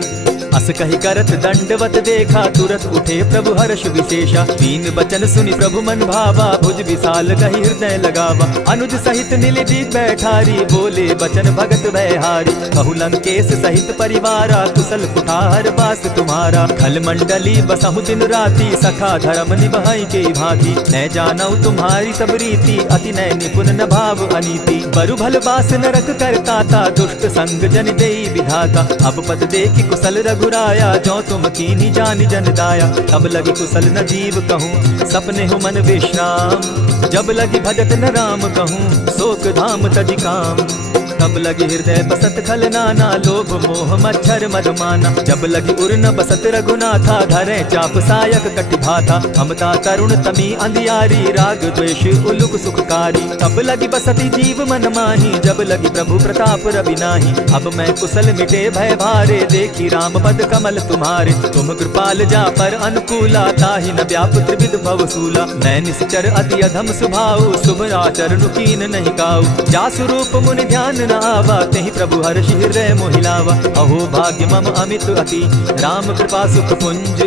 अस कही करत दंडवत देखा, तुरत उठे प्रभु हर्ष विशेषा। तीन बचन सुनि प्रभु मन भावा, भुज विशाल कही हृदय लगावा। अनुज सहित नीलदीप बैठारी, बोले बचन भगत भयहारी। कहु लंकेश सहित परिवारा, कुशल कुठार बास तुम्हारा। खल मंडली बसहु दिन राति, सखा धर्म निभाई के भांति। न जानऊ तुम्हारी सब रीति, अति नय निपुण न भाव अनीति। बरु भल बास नरक करताता, दुष्ट संग जन देई विधाता। अब पद देखि कुशल रघुराया, जो तुम कीनी जानि जन दाया। तब लगी कुशल न जीव कहूँ, सपने हो मन विश्राम। जब लगी भजत न राम कहूँ, शोक धाम तजि काम। तब लगी हृदय बसत खल नाना, लोभ मोह मच्छर मदमाना। जब लगी उर न बसत रघुनाथा, धरे चाप सायक कटि भाथा। ममता तरुण तमी अंधियारी, राग द्वेष उलुक सुखकारी। तब लगी बसती जीव मन माही, जब लगी प्रभु प्रताप रवि नाही। अब मैं कुशल मिटे भय भारे, देखी राम पद कमल तुम्हारे। तुम कृपाल जा पर अनुकूला, ताहि न व्याप त्रिविध भवसूला। मैं निश्चर अति अधम स्वभाव, शुभ आचरण कीन नहीं काऊ। जासु रूप मुनि ध्यान न आवा, तेहि प्रभु हर्ष हृदय मोहिलावा। अहो भाग्य मम अमित अति, राम कृपा सुख पुंज।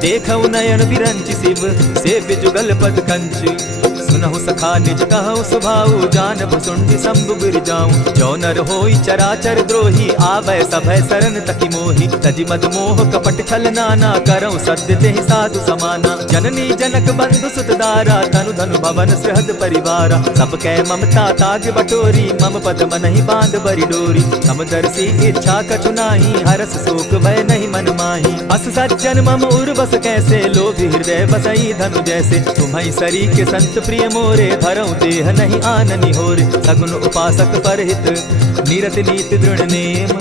देखऊ नयन बिरंच शिव, सेव्य जुगल पद कंच। सुनहु सखा निज कहु सुभाऊ, जानब सुंडि शंभु गिर जाऊं। जो नर होई चराचर द्रोही, आवे सभय शरण तकी मोहि। तजि मद मोह कपट छल नाना, करऊं सत्य तेहि साधु समाना। जननी जनक बंधु सुत दारा, तनु धनु भवन सृहद परिवारा। सब कै ममता ताग बटोरी, मम पद मनहि बांध बरि डोरी। समदर्शी इच्छा कछु नाही, हरस शोक भय नहीं मन माही। अस सज्जन मम उर्वस कैसे, लोभी हृदय बसई धनु जैसे। तुम्हि सरी के संत प्रिय मोरे, धरऊं देह नहीं आननि होरे। सगुन उपासक परहित, निरत नीति दृढ़ नेम।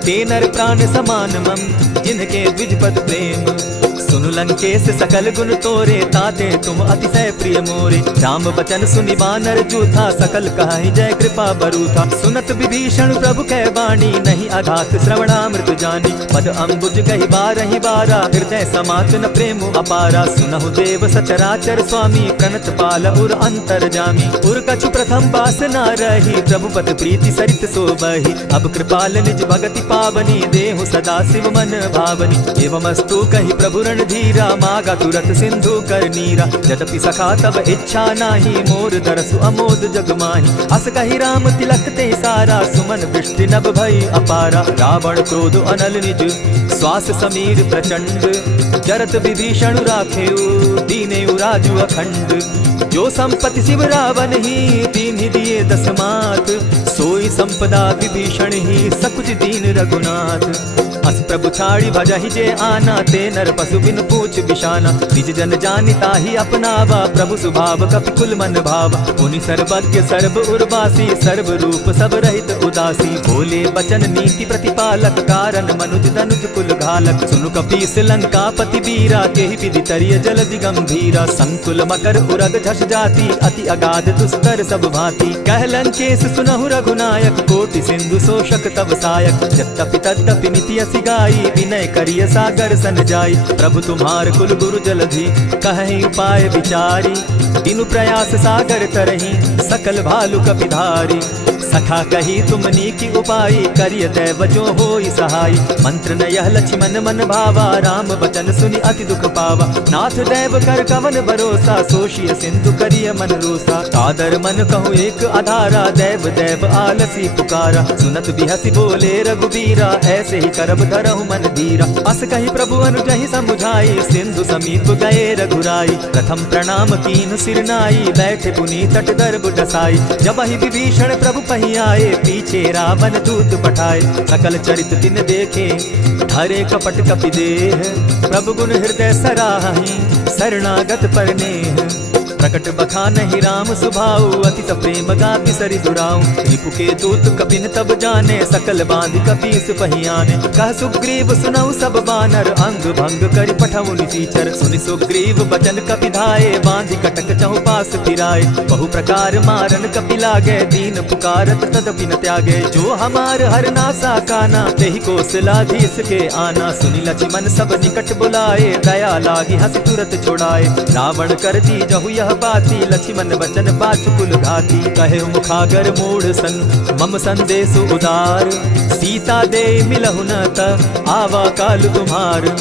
ते नर प्राण समान मम, जिनके द्विजपद प्रेम। सुनु लंकेश सकल गुण तोरे, ताते तुम अतिशय प्रिय मोरे। राम बचन सुनि बानर जूथा, सकल कहाहि जय कृपा बरूथा। सुनत विभीषण प्रभु कै बाणी, नहीं अघात श्रवणामृत जानी। पद अम्बुज कहि बारहि बारा, हृदय समात न प्रेम अपारा। सुनहु देव सचराचर स्वामी, प्रणत पाल उर अंतर जामी। उर कछु प्रथम बास न रही, प्रभु पद प्रीति सरित सोबहि। अब कृपाल निज भगति पावनी, देहु सदा शिव मन भावनी। एवमस्तु कहि प्रभु धीरा, मागा तुरत सिंधु कर नीरा। यद्यपि सखा तब इच्छा नाही, मोर दरसु अमोद जग माही। अस कहि राम तिलक ते सारा, सुमन वृष्टि नभ भई अपारा। रावण क्रोध अनल निज, श्वास समीर प्रचंड। जरत विभीषण राखेउ, दीनेउ राजु अखंड। जो संपत्ति शिव रावण ही, दीन्हि नहीं दिए 10 मात, सोई संपदा विभीषण ही सकुच दीन रघुनाथ। अस प्रभु छाड़ी भजहि जे आना, ते नर पशु बिन पूछ बिशाना। निज जन जानिता ही अपनावा, प्रभु स्वभाव कपि कुल मन भावा। मुनि सर्वज्ञ सर्व उर्वासी, सर्व रूप सब रहित उदासी। बोले बचन नीति प्रतिपालक, कारण मनुज धनुज कुल घालक। सुनु कपीस लंकापति वीरा, केहि विधि तरिय जलधि गंभीरा। संकुल मकर उरग झष जाति, अति अगाध दुस्तर सब भांति। कह लंकेश सुनहु रघुनायक, कोटि सिंधु शोषक तब सायक। यद्यपि तद्यपि निति असि गाई, विनय करिय सागर सन जाई। प्रभु तुम्हार कुल गुरु जलधि, कहि उपाय विचारी। तीनु प्रयास सागर तरही, सकल भालु कपिधारी। सखा कही तुमनी की उपाय, करिय दैव जो होई सहाय। मंत्र न यह लक्ष्मण मन भावा, राम बचन सुनि अति दुख पावा। नाथ दैव कर कवन भरोसा, सोषिय सिंधु करिय मन रोसा। सादर मन कहूँ एक आधारा, दैव दैव आलसी पुकारा। सुनत बिहसी बोले रघुबीरा, ऐसे ही करब धरहु मन धीरा। अस कही प्रभु अनुजहि समुझाई, सिंधु समीप गए रघुराई। प्रथम प्रणाम कीन सिर नाई, बैठे पुनि तट दर्भ डसाई। जब ही विभीषण प्रभु पही आए, पीछे रावण दूत पठाए। सकल चरित तिन देखे, धरे कपट कपि देह। प्रभु गुण हृदय सराहि, शरणागत पर नेह। प्रकट बखानहि राम सुभाऊ, अति प्रेम गाति सरि दुराऊ। रिपु के दूत कपिन तब जाने, सकल बांधि कपीस पहियाने। कह सुग्रीव सुनऊ सब बानर, अंग भंग करि पठऊ निसीचर। सुनि सुग्रीव बचन कपि धाये, बांधि कटक चहु पास फिराए। बहु प्रकार मारन कपि लागे, दीन पुकारत तदपि न त्यागे। जो हमार हर नासा काना, तेहि कौशलाधीश के आना। सुनि लक्ष्मण सब निकट बुलाए, दया लागी हंसी तुरत छोड़ाए। रावण कर दी जहु यह बाती, लक्ष्मण बचन बाचुकुल घाती। कहे मुखागर मूढ़ सन, मम संदेश उदार। सीता दे मिलहु न त, आवा काल तुम्हार।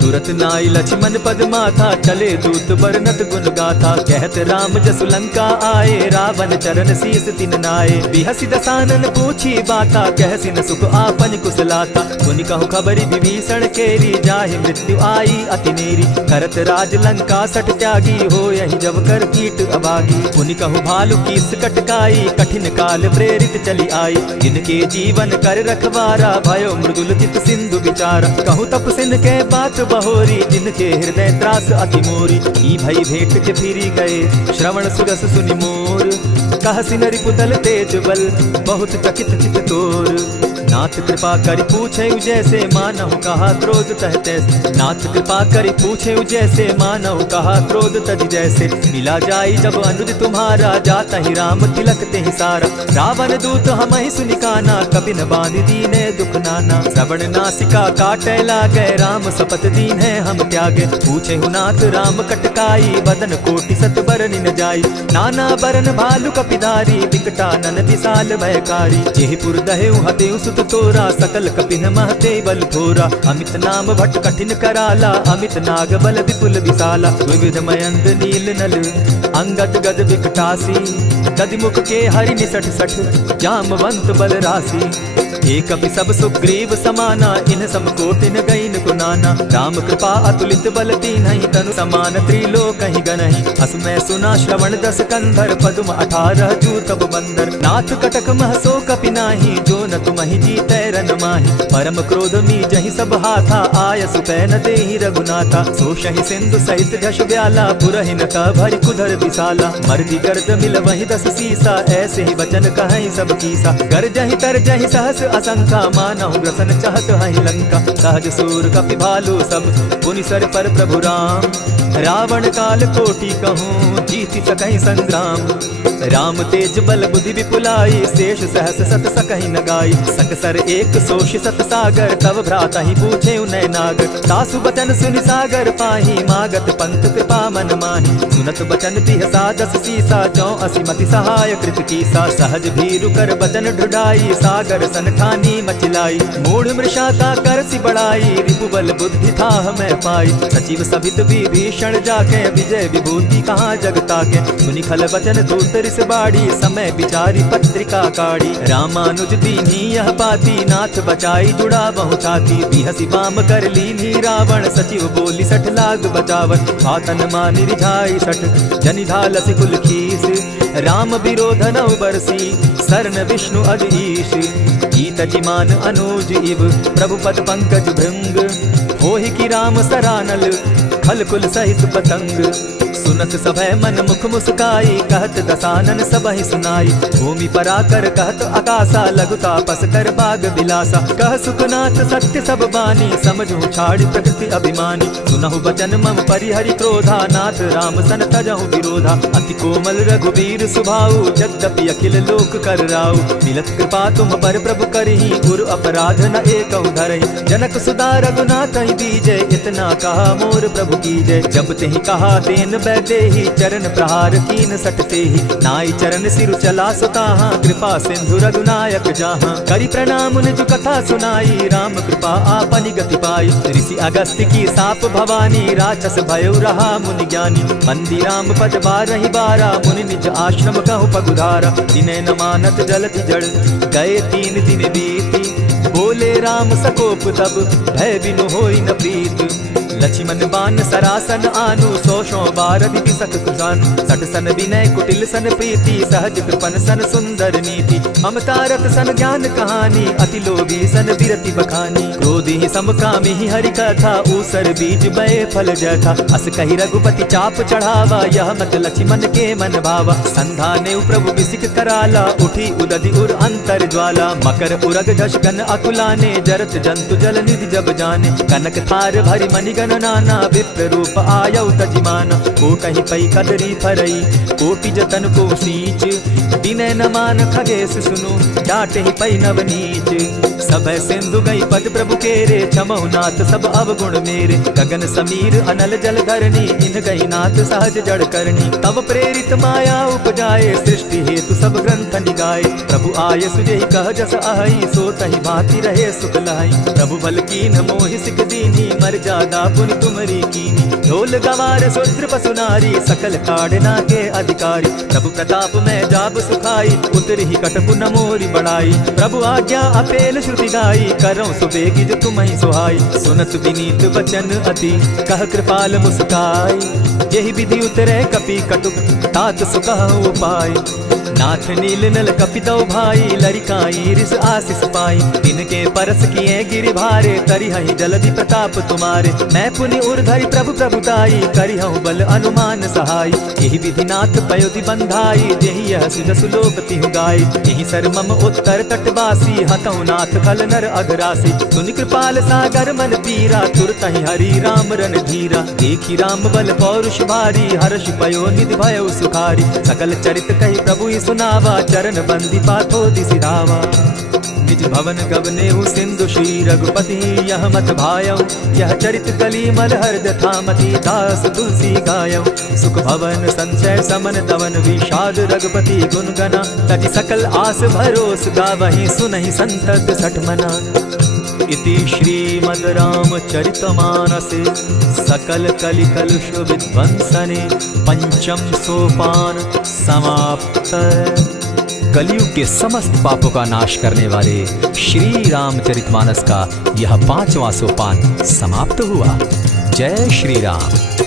तुरत नाई लक्ष्मण पद माथा, चले दूत बरनत गुण गाथा। कहत राम जसु लंका आए, रावण चरण शीस तिन नाए। बिहसि दसानन पूछी बाता, कहसि न सुख आपन कुशलाता। सुनि कहु खबरि विभीषण केरी, जाहि मृत्यु आई अति नेरी। करत राज लंका सठ त्यागी, हो यही जब कर कीट अभागी। पुनि कहु भालु कीस कटकाई, कठिन काल प्रेरित चली आई। जिनके जीवन कर रखवारा, भयो मृदुल चित सिंधु विचारा। कहु तप सिंध के बात बहोरी, जिनके हृदय त्रास अति मोरी। ई भई भेंट के फिरी गए, श्रवण सुरस सुनि मोर। कहसि नरि पुतल तेज बल, बहुत चकित चित तोर। नाथ कृपा करि पूछे जैसे, मानहु कहा क्रोध तह तैसे। नाथ कृपा करि पूछे जैसे, मानहु कहा क्रोध तज जैसे। मिला जाई जब अनुज तुम्हारा, जाता ही राम तिलक ते सारा। रावण दूत हमहि सुनि काना, कपि न बांधि दीने दुख नाना। श्रवण नासिका काटे लागे, राम सपत दीन है हम त्यागे। पूछे नाथ राम कटकाई, बदन कोटि सत बरनि न जाई। नाना बरन भालु कपिधारी, विकटानन विशाल भयकारी। जेहिपुर दहेउ हतेउ सुत तोरा, सकल कपिन महते बल थोरा। अमित नाम भट्ट कठिन कराला, अमित नाग बल विपुल विशाला। विविध मयंद नील नल, अंगद गद विकटासी। गदिमुख के हरि निसठ सठ, जामवंत बल राशि। एक कपि सब सुग्रीव समाना, इन समकोटिन गईन गुनाना। राम कृपा अतुलित बल तीन्हि, तनु समान त्रिलोक ही गनहि। अस मैं सुना श्रवण दस कंधर, पदुम 18 जू तब बंदर। नाथ कटक महसो कपि नाही, जो न तुमहि जीतै रन माहि। परम क्रोध मी जहि सब हाथा, आय सुपै न देहि रघुनाथा। सोषहि सिंधु सहित झष ब्याला, पुरहि न का भरि कुधर विशाला। मर्दि गर्द मिल वहि 10 सीसा, ऐसे ही वचन कहहि सब कीसा। गरजहि तरजहि सहस असंख्या, मानहु ग्रसन चाहत हहि लंका। सहज सूर कपि भालु सब, पुनि सर पर प्रभु राम। रावण काल कोटि कहूँ, जीति सकहि संग्राम। राम तेज बल बुद्धि विपुलाई, शेष सहस सत सकहि न गाई। सकसर एक सोष सत सागर, तब भ्राता ही पूछे उनय नागर। सासु बचन सुनि सागर पाही, मागत पंथ कृपा मन माही। सुनत बचन बिहसा 10 सीसा, जौ असिमति सहाय कृत कीसा। सहज भीरु कर बचन ढुढ़ाई, सागर सन ठानी मचिलाई। मूढ़ मृषाता कर सि बढ़ाई, रिपु बल बुद्धि थाह मैं पाई। सचिव सभित विभीषण जाके, विजय विभूति कहाँ जगता के। सुनि खल बचन दूत रिस बाड़ी, समय विचारी पत्रिका काढ़ी। रामानुज दीन्ही यह पाती, नाथ बचाई जुड़ा बहु छाती। बिहसी बाम कर लीनी रावण, सचिव बोली 60 लाख बचावन। आतन मानि रिझाई 60, जनि ढालसि कुल खीस। राम विरोध नौ बरसी शरण विष्णु अधीश। कीत जिमान अनुज इव प्रभु पद पंकज भृंग। होहि की राम सरानल खल कुल सहित पतंग। सुनत सभय मन मुख मुस्काई कहत दसानन सबहि सुनाई। भूमि पराकर कहत आकाशा लघु तापस कर बाग बिलासा। कह सुखनाथ सत्य सब बानी समझू छाड़ प्रकृति अभिमानी। सुनहु बचन मम परिहरि क्रोधा नाथ राम सन तजहु विरोधा। अति कोमल रघुबीर सुभाऊ जगदपि अखिल लोक कर राउ। मिलत कृपा तुम पर प्रभु करही गुरु अपराध न एकहु धरहि। जनक सुदा रघुनाथ दीजय इतना कहा मोर प्रभु कीजय। जब तेहि कहा तेन देहि चरण प्रहार कीन सटते ही। नाई चरण सिरु चला सुताहा कृपा सिंधु रघुनायक जहाँ। करि प्रणाम निज कथा सुनाई राम कृपा आपनि गति पाई। ऋषि अगस्त्य की साप भवानी राक्षस भयो रहा मुनि ज्ञानी। बंदी राम पद बारहि बारा मुनि निज आश्रम कहु पगुधारा। दिने न मानत जलति जड़ गए 3 दिन बीती। बोले राम सकोप तब भय बिनु होई न प्रीत। लक्ष्मण बान सरासन आनु 100 बार दिति सत कुसान। सठ सन विनय कुटिल सन प्रीति सहज कृपन सन सुंदर नीति। ममता रत सन ज्ञान कहानी अति लोभी सन बिरति बखानी। क्रोधी समकामी हरि कथा ऊसर बीज बय फल जथा। अस कहि रघुपति चाप चढ़ावा यह मत लक्ष्मण के मन भावा। संधाने प्रभु बिसिक कराला उठी उदधि उर अंतर ज्वाला। मकर उरग झष गन अकुलाने जरत जंतु जल निधि जब जाने। कनक थार भरि मणिगण नाना विप्र रूप आयौ तजिमाना। कोटहि पै कदरी फरई कोटि जतन को सींच। विनय न मान खगेश सुनु डांटहि पै नवनीच। सब सिंधु गई पद प्रभु केरे क्षमहु नाथ सब अवगुण मेरे। गगन समीर अनल जल धरणी इन गई नाथ सहज जड़ करनी। तब प्रेरित माया उपजाए सृष्टि हेतु सब ग्रंथ निगाए। प्रभु आय सुजेहि कह जस आहई सो तहि भांति रहे सुख लाई। प्रभु बल कीन मोहि सिख दीनी मर्यादा पुनि तुमरी कीनी। ढोल गवार शूद्र पशु नारी सकल ताड़ना के अधिकारी। प्रभु प्रताप में जाब सुखाई उतरि ही कटकु न मोरी बढ़ाई। प्रभु आज्ञा अपेल श्रुति गाई करऊं सुबेगी जो तुम्हि सुहाई। सुनत विनीत वचन अति कह कृपाल मुस्काई। यही विधि उतरे कपि कटुक तात सुकहु उपाय। नाथ नील नल कपितौ भाई लरिकाई रिस आशीष पाई। तिनके परस किए गिरि भारे तरिहहि जलधि प्रताप तुम्हारे। मैं पुनि उर्धरि प्रभु प्रभुताई करिहु बल अनुमान सहाय। यही विधि नाथ पयोधि बंधाई जेहि यह सुजसु लोक तिहु गाई। यही सर मम उत्तर तटवासी हतौ नाथ खल नर अघरासी। सुनि कृपाल सागर मन पीरा तुरतहि हरि राम रन धीरा। देखी राम बल पौरुष भारी हर्ष पयो निधि भयो सुखारी। सकल चरित कहि प्रभु सुनावा चरण बंदी पाथो दिसिधावा। निज भवन गवनेहु सिंधु श्री रघुपति यह मत भायौ। यह चरित कली मल हर्द थामति दास तुलसी गायौ। सुख भवन संचय समन दवन विषाद रघुपति गुण गना। तजि सकल आस भरोस गावहि सुनहि संतत सठ मना। इति श्रीमद् रामचरितमानसे सकल कलि कलुष विध्वंसने पंचम सोपान समाप्त। कलयुग के समस्त पापों का नाश करने वाले श्री रामचरितमानस का यह 5वां सोपान समाप्त हुआ। जय श्री राम।